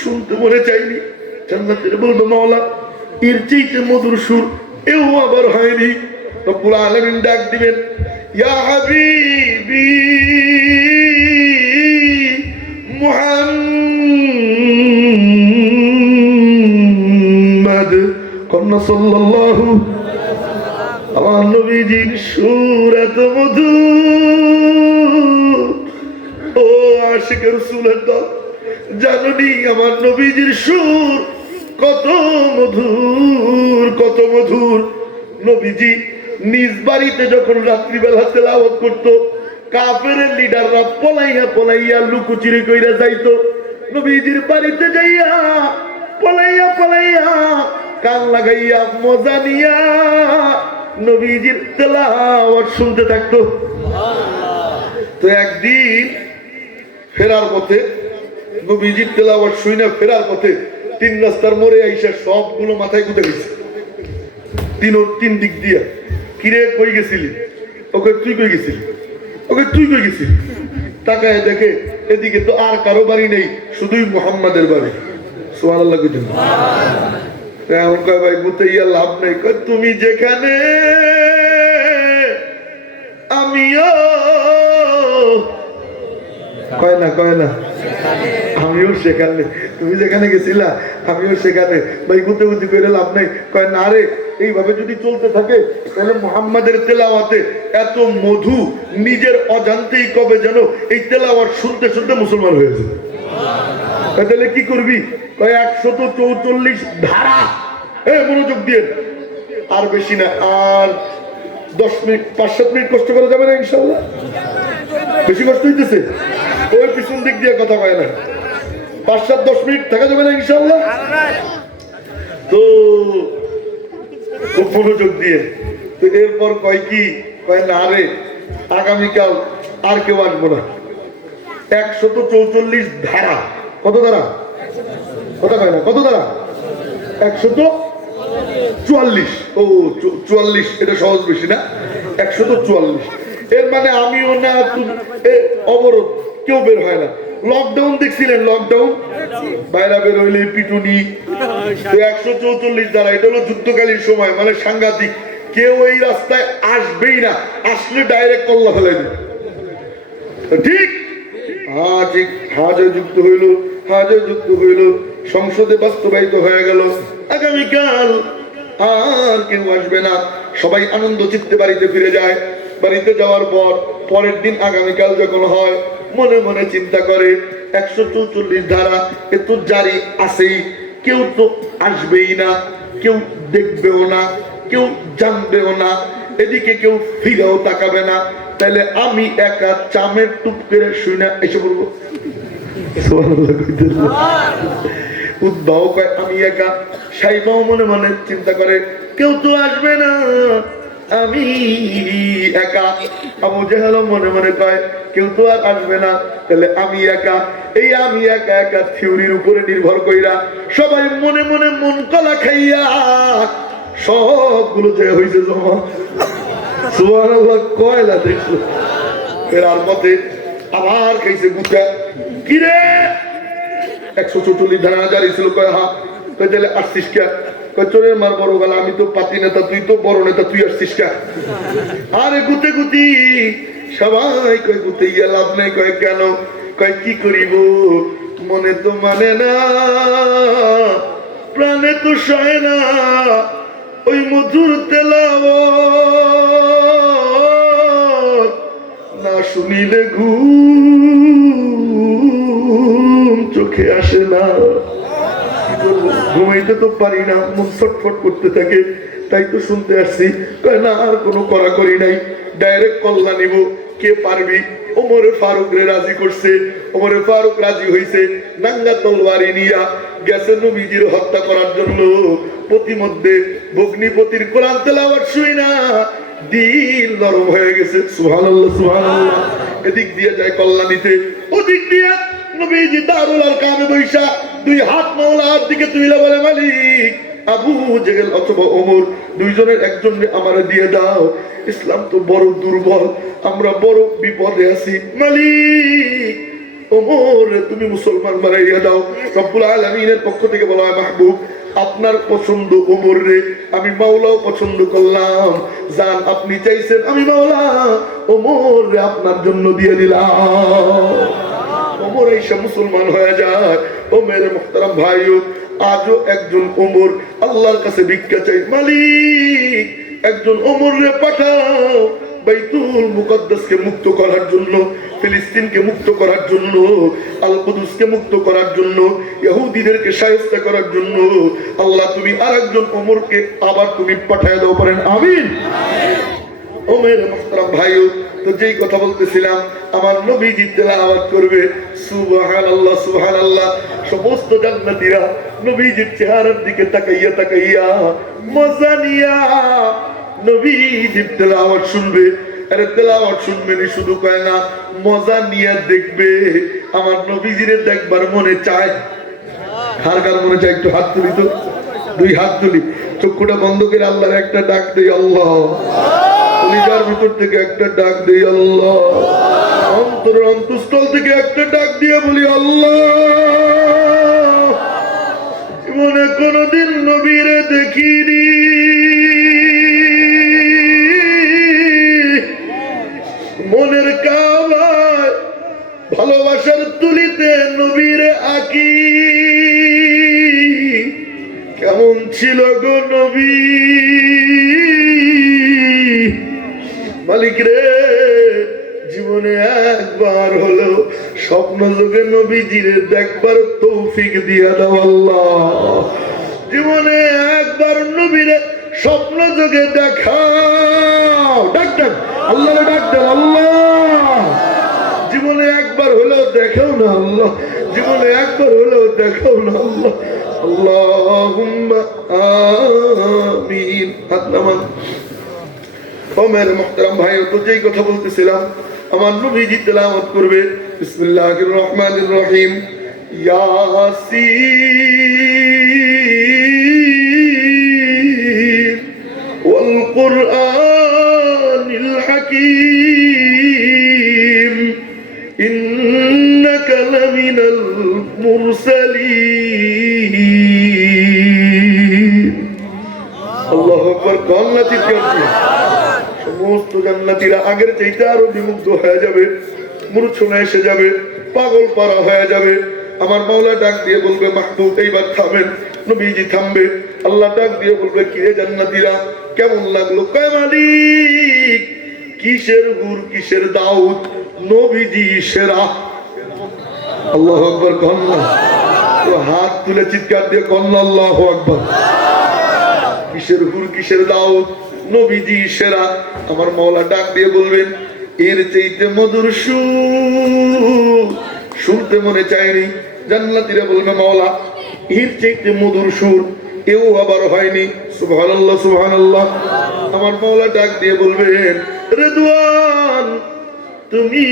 শুনতে মনে চাইনি। জান্নাতীরা বলবে, মাওলা এর চাইতে মধুর সুর এও আবার হয়নি। রব্বুল আলামিন ডাক দিবেন, ইয়া হাবিবি মুহাম্মদ কন্না সাল্লাল্লাহু, আমার নবীজির সুর এত মধুর। ও আশিকের রাসূলের দল, জানোনি আমার নবীজির সুর কত মধুর, কত মধুর। নবীজি নিজ বাড়িতে যখন রাত্রিবেলা তেলাওয়াত করতো, কাফেরের লিডাররা পলাইয়া পলাইয়া লুকোচুরি কইরা যাইতো। নবীজির বাড়িতে যাইয়া পলাইয়া পলাইয়া কান লাগাইয়া মজা নিয়া নবীজির তেলাওয়াত শুনতে থাকতো। তো একদিন ফেরার পথে নবীজির তেলাওয়াত শুইনা ফেরার পথে তিন রাস্তার মোড়ে আইসা সবগুলো মাথায় গুঁতে গেছে, তিন দিক দিয়া। কিরে কই গেছিলি? ওকে তুই কই গেছিলি? ওকে তুই কই গেছিলি? তাকায় দেখে এদিকে তো আর কারো বাড়ি নেই, শুধুই মুহাম্মাদের বাড়ি। সুবহানাল্লাহ কইতেন। এমন কয় ভাই গুতে ইয়া লাভ নাই। কয় তুমি যেখানে আমিও, কয় না আমিও সেখানে। তুমি যেখানে গেছিলা আমিও সেখানে। ভাই গুতে গুতি করে লাভ নাই। কয় না রে, এইভাবে যদি চলতে থাকে তাহলে মুহাম্মাদের তেলাওয়াতে এত মধু নিজের অজান্তেই কবে যেন এই তেলাওয়াত শুনতে শুনতে মুসলমান হয়ে যাবে। তাহলে কি করবি? কয় 144 ধারা। মনোযোগ দিয়ে, আর বেশি না, আর 10 মিনিট 5-7 মিনিট কষ্ট করা যাবে না ইনশাআল্লাহ? বেশি কষ্ট হইতেছে? ওই পিছন দিক দিয়ে কথা কয় না, 5-7-10 মিনিট থাকা যাবে না ইনশাআল্লাহ? তো খুব মনোযোগ দিয়ে। তো এরপর কয় কি? কয় না রে, আগামীকাল আর কেউ আসবো না। 144 ধারা। কত ধারা? কথা কয় না, কত ধারা? 144। ও 44, এটা সহজ বেশি না? 144। এর মানে আমিও না, অবরোধ, কেউ বের হয় না। লকডাউন দেখছিলেন? লকডাউন, বাইরে বের হইলে পিটুনি। 144 দ্বারা, এটা হলো যুদ্ধকালীন সময়, মানে সাংঘাতিক। কেউ এই রাস্তায় আসবেই না, আসলে ডাইরেক্ট কল্লা ফেলাই দিবে। ঠিক হাজে যুক্ত হইল, সংসদে বাস্তবায়িত হয়ে গেল। আগামীকাল আর কেউ আসবে না, সবাই আনন্দ চিত্তে বাড়িতে ফিরে যায়। বাড়িতে যাওয়ার পর পরের দিন আগামীকাল যখন হয়, মনে মনে চিন্তা করে 144 ধারা এ তো জারি আছেই, কেউ তো আসবেই না, কেউ দেখবেও না, কেউ জানবেও না, এদিকে কেউ ফিরেও তাকাবে না, তাহলে আমি একা চামের টুপ করে শুই না এসে বলবো। উদ্ভাব কয় আমি একা। সাইবাও মনে মনে চিন্তা করে কেউ তো আসবে না, আমি একা। আবু জেহেল মনে মনে কয় কেউ তো আর আসবে না, তাহলে আমি একা। এই আমি একা একা থিওরির উপরে নির্ভর কইরা সবাই মনে মনে মন কলা খাইয়া সবগুলো যে হয়েছে জমা। সুবহানাল্লাহ, কয়লা দেখছো। ফেরার পথে আবার খাইছে গুটা। কিরে 144 ধারা জারি ছিল? কয় হা। কয় তাহলে আসছিস কে? কয় চোরে মার বড় গেল, আমি তো পাতি নেতা, তুই তো বড় নেতা, তুই আসছিস কে? আরে গুতে গুতি সবাই কয় গুতে ইয়া লাভ নাই। কয় কেন? কয় কি করিব, মনে তো মানে না, প্রাণে তো সয় না, ওই মধুর তেলাওয়াত না শুনিলে ঘুম চোখে আসে না। ঘুমাইতে তো পারি না, মুখ ছটফট করতে থাকে, তাই তো শুনতে আসছি। না, আর কোনো কড়াকড়ি নাই, ডাইরেক্ট কল্লা নিব। কে পারবি? ওমরে ফারুক রে রাজি করছে। ওমরে ফারুক রাজি হইছে, নাঙ্গা তলওয়ারি নিয়া গেছে নবীজির হত্যা করার জন্য। প্রতিমধ্যে ভগ্নিপতির কোরআন তেলাওয়াত শুই না দিল নরম হয়ে গেছে। সুবহানাল্লাহ, সুবহানাল্লাহ। এদিক দিয়ে যায় কল্লা নিতে, ওদিক দিয়ে নবীজি দারুল আরকামে বৈশা দুই হাত মাওলার দিকে তুইলা বলে, মালিক, আবু জেহেল অথবা ওমর দুইজনের একজনকে আমারে দিয়ে দাও। ইসলাম তো বড় দুর্বল, আমরা বড় বিপদে আছি। মালিক, ওমর তুমি মুসলমান বানাইয়া দাও। রব্বুল আলামিনের পক্ষ থেকে বলা হয়, মাহবুব, আপনার পছন্দ ওমর রে, আমি মাওলাও পছন্দ করলাম। জান আপনি চাইছেন, আমি মাওলা ওমর রে আপনার জন্য দিয়ে দিলাম। ওমর এসে মুসলমান হয়ে যায়। ও মেরে মুহতারাম ভাইও, আজও একজন ওমর আল্লাহর কাছে ভিক্ষা চাই, মালিক একজন ওমর রে পাঠাও বাইতুল মুকদ্দাসকে মুক্ত করার জন্য, ফিলিস্তিনকে মুক্ত করার জন্য, আল কুদুসকে মুক্ত করার জন্য, ইহুদিদেরকে শায়েস্তা করার জন্য। আল্লাহ তুমি আরেকজন ওমরকে আবার তুমি পাঠায় দাও, পারেন আমিন। ও মেরে মুহতারাম ভাইও, তো যেই কথা বলতেছিলাম, আমার নবীজি তেলাওয়াত করবে সুবহানাল্লাহ, সুবহানাল্লাহ। সমস্ত জান্নাতীরা নবীজির চেহারার দিকে তাকাইয়া তাকাইয়া মজা নিয়া নবীজির তেলাওয়াত শুনবে। আরে তেলাওয়াত শুনবে নি শুধু কয় না, মজা নিয়া দেখবে। আমার নবীজিরে দেখবার মনে চায়। কার কার মনে চায়? একটু হাত তুলি তো, দুই হাত তুলি। চক্ষুটা বন্ধ করে আল্লাহর একটা ডাক দেই, আল্লাহ। কলিজার ভিতর থেকে একটা ডাক দেই, আল্লাহ। অন্তরের অন্তঃস্থল থেকে একটা ডাক দিয়ে বলি, আল্লাহ। জীবনে কোনদিন নবীরে দেখিনি, মনের কাবায় ভালোবাসার তুলিতে নবীরে আঁকি। কেমন ছিল গো নবী, মালিক রে, জীবনে একবার হলো স্বপ্ন যোগে নবীজিরে দেখবার তৌফিক দিয়া দাও আল্লাহ। জীবনে একবার নবীরে স্বপ্ন যোগে দেখাও। ডাক দেন আল্লাহরে, ডাক দেন আল্লাহ। জীবনে একবার হলেও দেখাও না আল্লাহ, জীবনে একবার হলেও দেখাও না আল্লাহ। আল্লাহুম্মা আমিন। হাত নামান। ও মেরে মুহতারাম ভাই, তো যেই কথা বলতেছিলাম, আমার নবীজি তেলাওয়াত করবে বিসমিল্লাহির রহমানির রহিম, ইয়াসিন ওয়াল কুরআনিল হাকীম ইন্নাকা লামিনাল মুরসালিন। আল্লাহু আকবার। কল্লাতি করতে সমস্ত জান্নাতীরা আগের চাইতে আরো বিমুগ্ধ হয়ে যাবে, মূর্ছনা এসে যাবে, পাগল পারা হয়ে যাবে। আমার মাওলা ডাক দিয়ে বলবে, মাহবুব এইবার থামেন। নবীজি থামবে। আল্লাহ ডাক দিয়ে বলবে, কিরে জান্নাতীরা কেমন লাগলো? কয় মালিক, কিসের হুর কিসের দাউদ, নবীজি সেরা। আল্লাহু আকবার। কন্যা হাত তুলে চিৎকার দিয়ে কন্যা আল্লাহু আকবার। কিসের হুর কিসের দাউদ, নবীজি সেরা। আমার মাওলা ডাক দিয়ে বলবেন, এর চাইতে মধুর সুর শুনতে মনে চায়নি। জান্নাতীরা বলবে, মাওলা এর চাইতে মধুর সুর এও আবার হয়নি। সুবহানাল্লাহ, সুবহানাল্লাহ। আমার মাওলা ডাক দিয়ে বলবেন, রেদওয়ান তুমি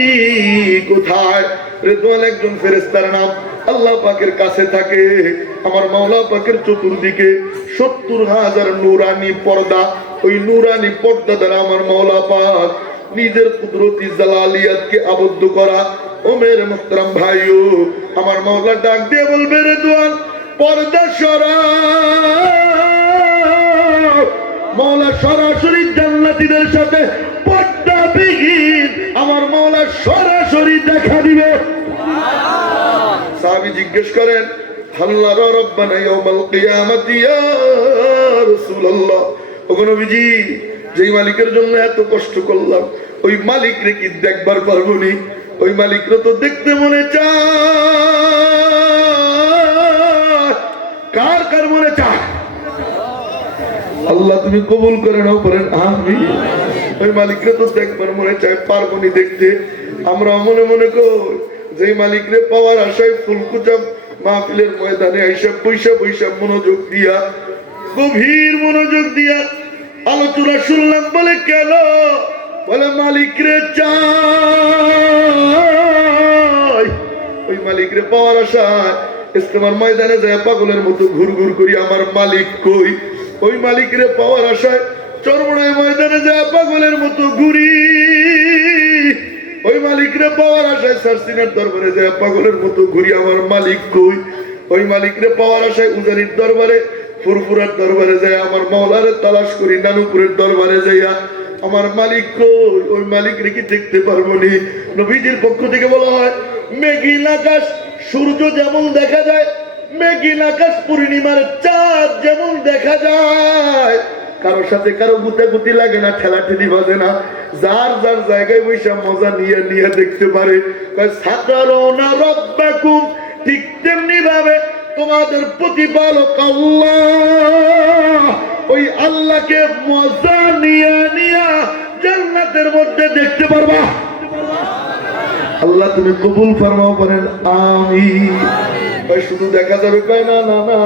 কোথায়? রেদওয়ান একজন ফেরেশতার নাম, আল্লাহ পাকের কাছে থাকে। আমার মাওলা পাকের চতুর্দিকে 70,000 নূরানি পর্দা। ওই নূরানি পর্দা দ্বারা আমার মাওলা পাক নিজের কুদরতি জালালিয়াতকে আবদ্ধ করা। ও মেরে মুহতারাম ভাইও, আমার মাওলা ডাক দিয়ে বলবে, রেদওয়ান পর্দা সরাও। মাওলা সরাসরি জান্নাতীদের সাথে পর্দাবিহীন আমার মাওলা সরাসরি দেখা দিবে। সাহাবী জিজ্ঞেস করেন, হাল্লা রাব্বানা ইয়াউমাল কিয়ামাতি ইয়া রাসূলুল্লাহ, ওগো নবীজি, যেই মালিকের জন্য এত কষ্ট করলাম, ওই মালিক রে কি দেখবার পারবো নি? ওই মালিকরে তো দেখতে মনে চায়। কার কার মনে চায়? আল্লাহ তুমি কবুল করে নাও, করেন আমিন। ওই মালিকরে তো দেখবার মনে চায়, পারবো নি দেখতে। আমরা মনে মনে কই যে মালিকরে পাওয়ার আশায় ফুলকুচা মাহফিলের ময়দানে আইসা পয়সা পয়সা মনোযোগ দিয়া, গভীর মনোযোগ দিয়া আলোচনা শুনলাম। বলে কেন? বলে মালিকরে চাই। ওই মালিকরে পাওয়ার আশায় ইস্তেমার ময়দানে যায় পাগলের মতো ঘুর ঘুর করি, আমার মালিক কই? ওই মালিকরে পাওয়ার আশায় চরমনায় ময়দানে যায় পাগলের মতো ঘুরি। ওই মালিকরে পাওয়ার আশায় সারসিনার দরবারে যায় পাগলের মতো ঘুরি, আমার মালিক কই? ওই মালিকরে পাওয়ার আশায় উজানির দরবারে, ফুরফুরার দরবারে যায় আমার মাওলারে তালাশ করি, নানুপুরের দরবারে যাইয়া আমার মালিক কই? ওই মালিক রেখে দেখতে পারবো নি। নবীজির পক্ষ থেকে বলা হয়, মেঘিন আকাশ সূর্য যেমন দেখা যায়, মেঘিন আকাশ পূর্ণিমার চাঁদ যেমন দেখা যায়, কারো সাথে কারো গুতাগুতি লাগে না, ঠেলাঠেলি বাজে না, যার যার জায়গায় বসে মজা নিয়ে নিয়ে দেখতে পারে। সাতারোনা রব্বাকুম, ঠিক তেমনি ভাবে তোমাদের প্রতিপালক আল্লাহ, ওই আল্লাহকে মজা নিয়ে নিয়ে জান্নাতের মধ্যে দেখতে পারবা। আল্লাহ তুমি কবুল ফরমাও, করেন আমিন। শুধু দেখা যাবে? কয় না না না,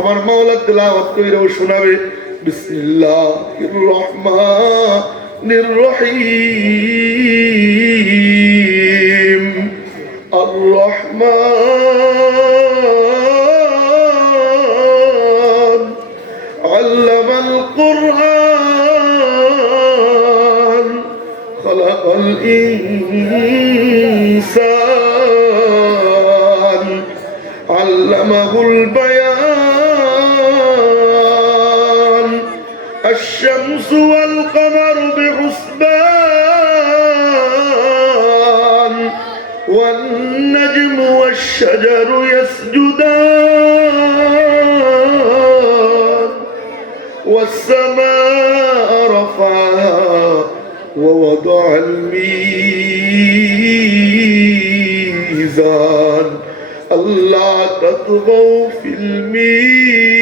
আমার মাওলা তেলাওয়াত কইরাও শোনাবে। বিসমিল্লাহির রহমানির রহিম। আর রহমান আল্লামাল কুরআন খালাকাল ইনসান আল্লামাহুল বায়ান। الشمس والقمر بحسبان والنجم والشجر يسجدان والسماء رفعها ووضع الميزان ألا تطغوا في الميزان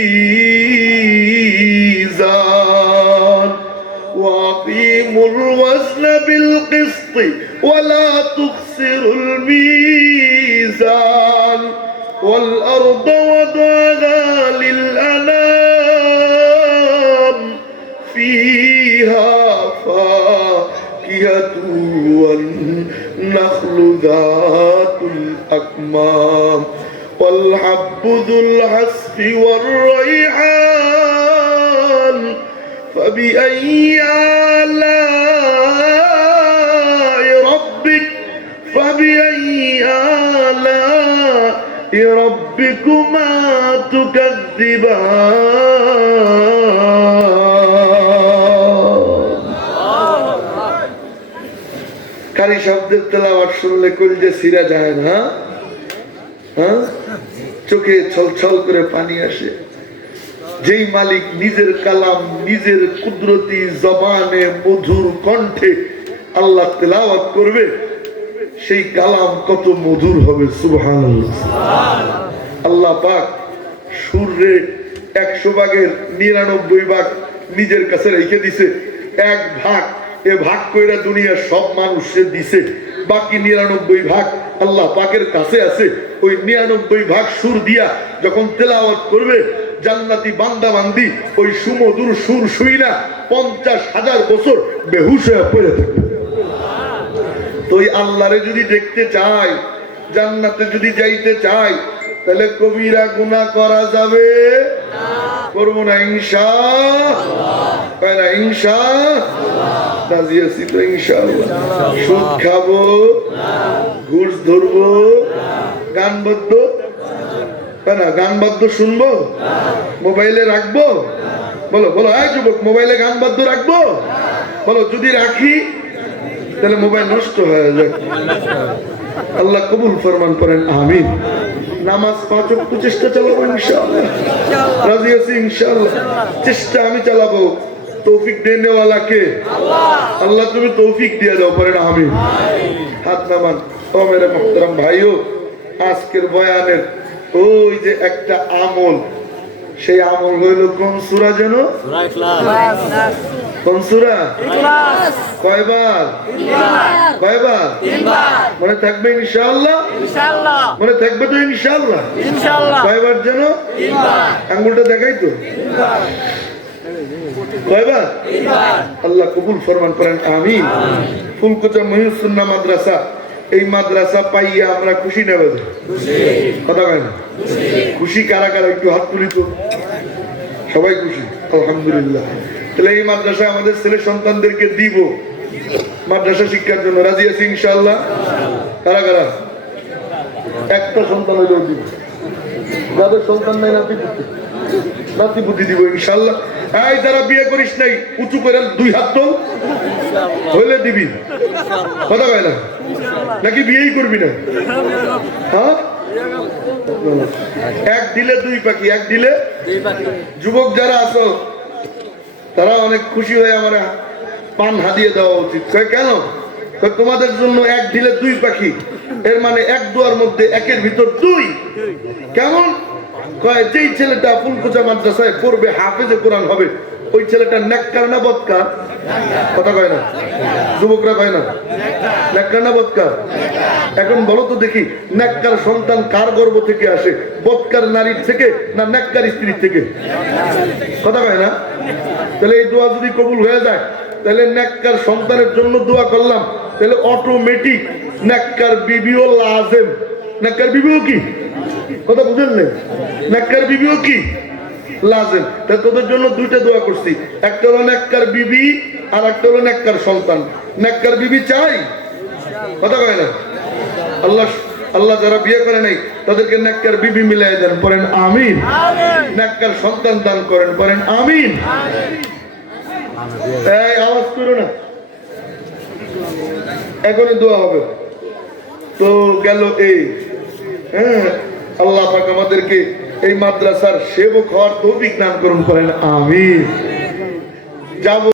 وأقيموا الوزن بالقسط ولا تخسروا الميزان والأرض وضعها للأنام فيها فاكهة والنخل ذات الأكمام والحب ذو العصف والريحان فبأي آلاء ربكما تكذبان। কারি শব্দের তেলাওয়াত শুনলে কলজে ছিঁড়া যায় না? চোখে ছলছল করে পানি আসে। যেই মালিক নিজের কালাম নিজের কুদরতি জবানে মধুর কণ্ঠে আল্লাহ তেলাওয়াত করবে, সেই কালাম কত মধুর হবে। সুবহানাল্লাহ। আল্লাহ পাক সূর্যে 100 ভাগের 99 ভাগ নিজের কাছে রেখে দিছে, 1 ভাগ এ ভাগ কইরা দুনিয়ার সব মানুষকে দিছে, বাকি 99 ভাগ আল্লাহ পাকের কাছে আছে। ওই 99 ভাগ সুর দিয়া যখন তেলাওয়াত করবে, জান্নাতি বান্দা বান্দি ওই সুমধুর সুর শুইনা 50,000 বছর বেহুশ হয়ে পড়ে থাকবে। তো ওই আল্লাহরে যদি দেখতে চাই, জান্নাতে যদি যাইতে চাই, তাহলে কবিরা গুনাহ করা যাবে না, করব না ইনশাআল্লাহ। কয় না ইনশাআল্লাহ? রাজি আছি তো ইনশাআল্লাহ। সুদ খাবো না, ঘুষ ধরবো না, গান বাদ্য কয় না, গান বাদ্য শুনবো না, মোবাইলে রাখবো বলো বলো, এই যুবক মোবাইলে গান বাদ্য রাখবো বলো? যদি রাখি তাহলে মোবাইল নষ্ট হয়ে যায়। আল্লাহ কবুল ফরমান করেন আমিন। নামাজ 5 ওয়াক্ত চেষ্টা চালাবো ইনশাআল্লাহ। রাজি আছি ইনশাআল্লাহ। চেষ্টা আমি চালাবো, তৌফিক দেনেওয়ালা কে? আল্লাহ তুমি তৌফিক দিয়ে দাও, পড়েন আমিন। হাত নামান। ও মেরে মুহতারাম ভাইও, আজকের বয়ানের ওই যে একটা আমল, সেই আমল হইল কোন সূরা যেন? কোন সূরা? কয়বার? কয়বার? মনে থাকবে ইনশাআল্লাহ? মনে থাকবে তো ইনশাআল্লাহ? কয়বার যেন? আঙ্গুলটা দেখাই তো। কয়বার? আল্লাহ কবুল ফরমান করেন আমিন। ফুলকুচা মহিউস সুন্নাহ মাদ্রাসা, এই মাদ্রাসা পাইয়া আমরা খুশি নেব? কথা কয় না? খুশি কারা কারা একটু হাত তুলি তো। সবাই খুশি আলহামদুলিল্লাহ। তাহলে এই মাদ্রাসা আমাদের ছেলে সন্তানদেরকে দিব মাদ্রাসা শিক্ষার জন্য, রাজি আছি ইনশাআল্লাহ? কারা কারা? একটা সন্তান হইলেও দিব, যাদের সন্তান নাই নাতি বুদ্ধি দিব ইনশাআল্লাহ। এই যারা বিয়ে করিস নাই উঁচু করে দুই হাত তো হইলে দিবি। কথা কয় না? নাকি বিয়েই করবি না? হ্যাঁ, এক দিলে দুই পাখি, এক দিলে। যুবক যারা আছো তারা অনেক খুশি হয়ে আমার পান হাদিয়ে দেওয়া উচিত। কেন? তোমাদের জন্য এক দিলে দুই পাখি, এর মানে এক দুয়ার মধ্যে একের ভিতর দুই। কেমন? কয় যেই ছেলেটা ফুলকুচা মাদ্রাসায় পড়বে, হাফেজে কোরআন হবে, ওই ছেলেটা নেককার না বদকার? কথা কয় না? যুবকরা কয় না নেককার না বদকার? এখন বলো তো দেখি, নেককার সন্তান কার গর্ভ থেকে আসে? বদকার নারীর থেকে না নেককার স্ত্রীর থেকে? কথা কয় না? তাহলে এই দোয়া যদি কবুল হয়ে যায়, তাহলে নেককার সন্তানের জন্য দোয়া করলাম, তাহলে অটোমেটিক নেককার বিবিও লাজেম। নেককার বিবিও কি? কথা বুঝেন না? নেককার বিবিও কি? লাজেম। তা তোদের জন্য দুইটা দোয়া করছি, একটা হলো নেককার বিবি আর একটা হলো নেককার সন্তান। নেককার বিবি চাই? কথা কয় না? আল্লাহ আল্লাহ যারা বিয়ে করে নাই তাদেরকে নেককার বিবি মিলাই দেন, পড়েন আমিন। নেককার সন্তান দান করেন, পড়েন আমিন। এই আওয়াজ করো না, এখনই দোয়া হবে। তো গেল এই। হ্যাঁ, আল্লাহ পাক আমাদেরকে এই মাদ্রাসার সেবক হওয়ার তৌফিক দান করুন, করেন আমিন। যাব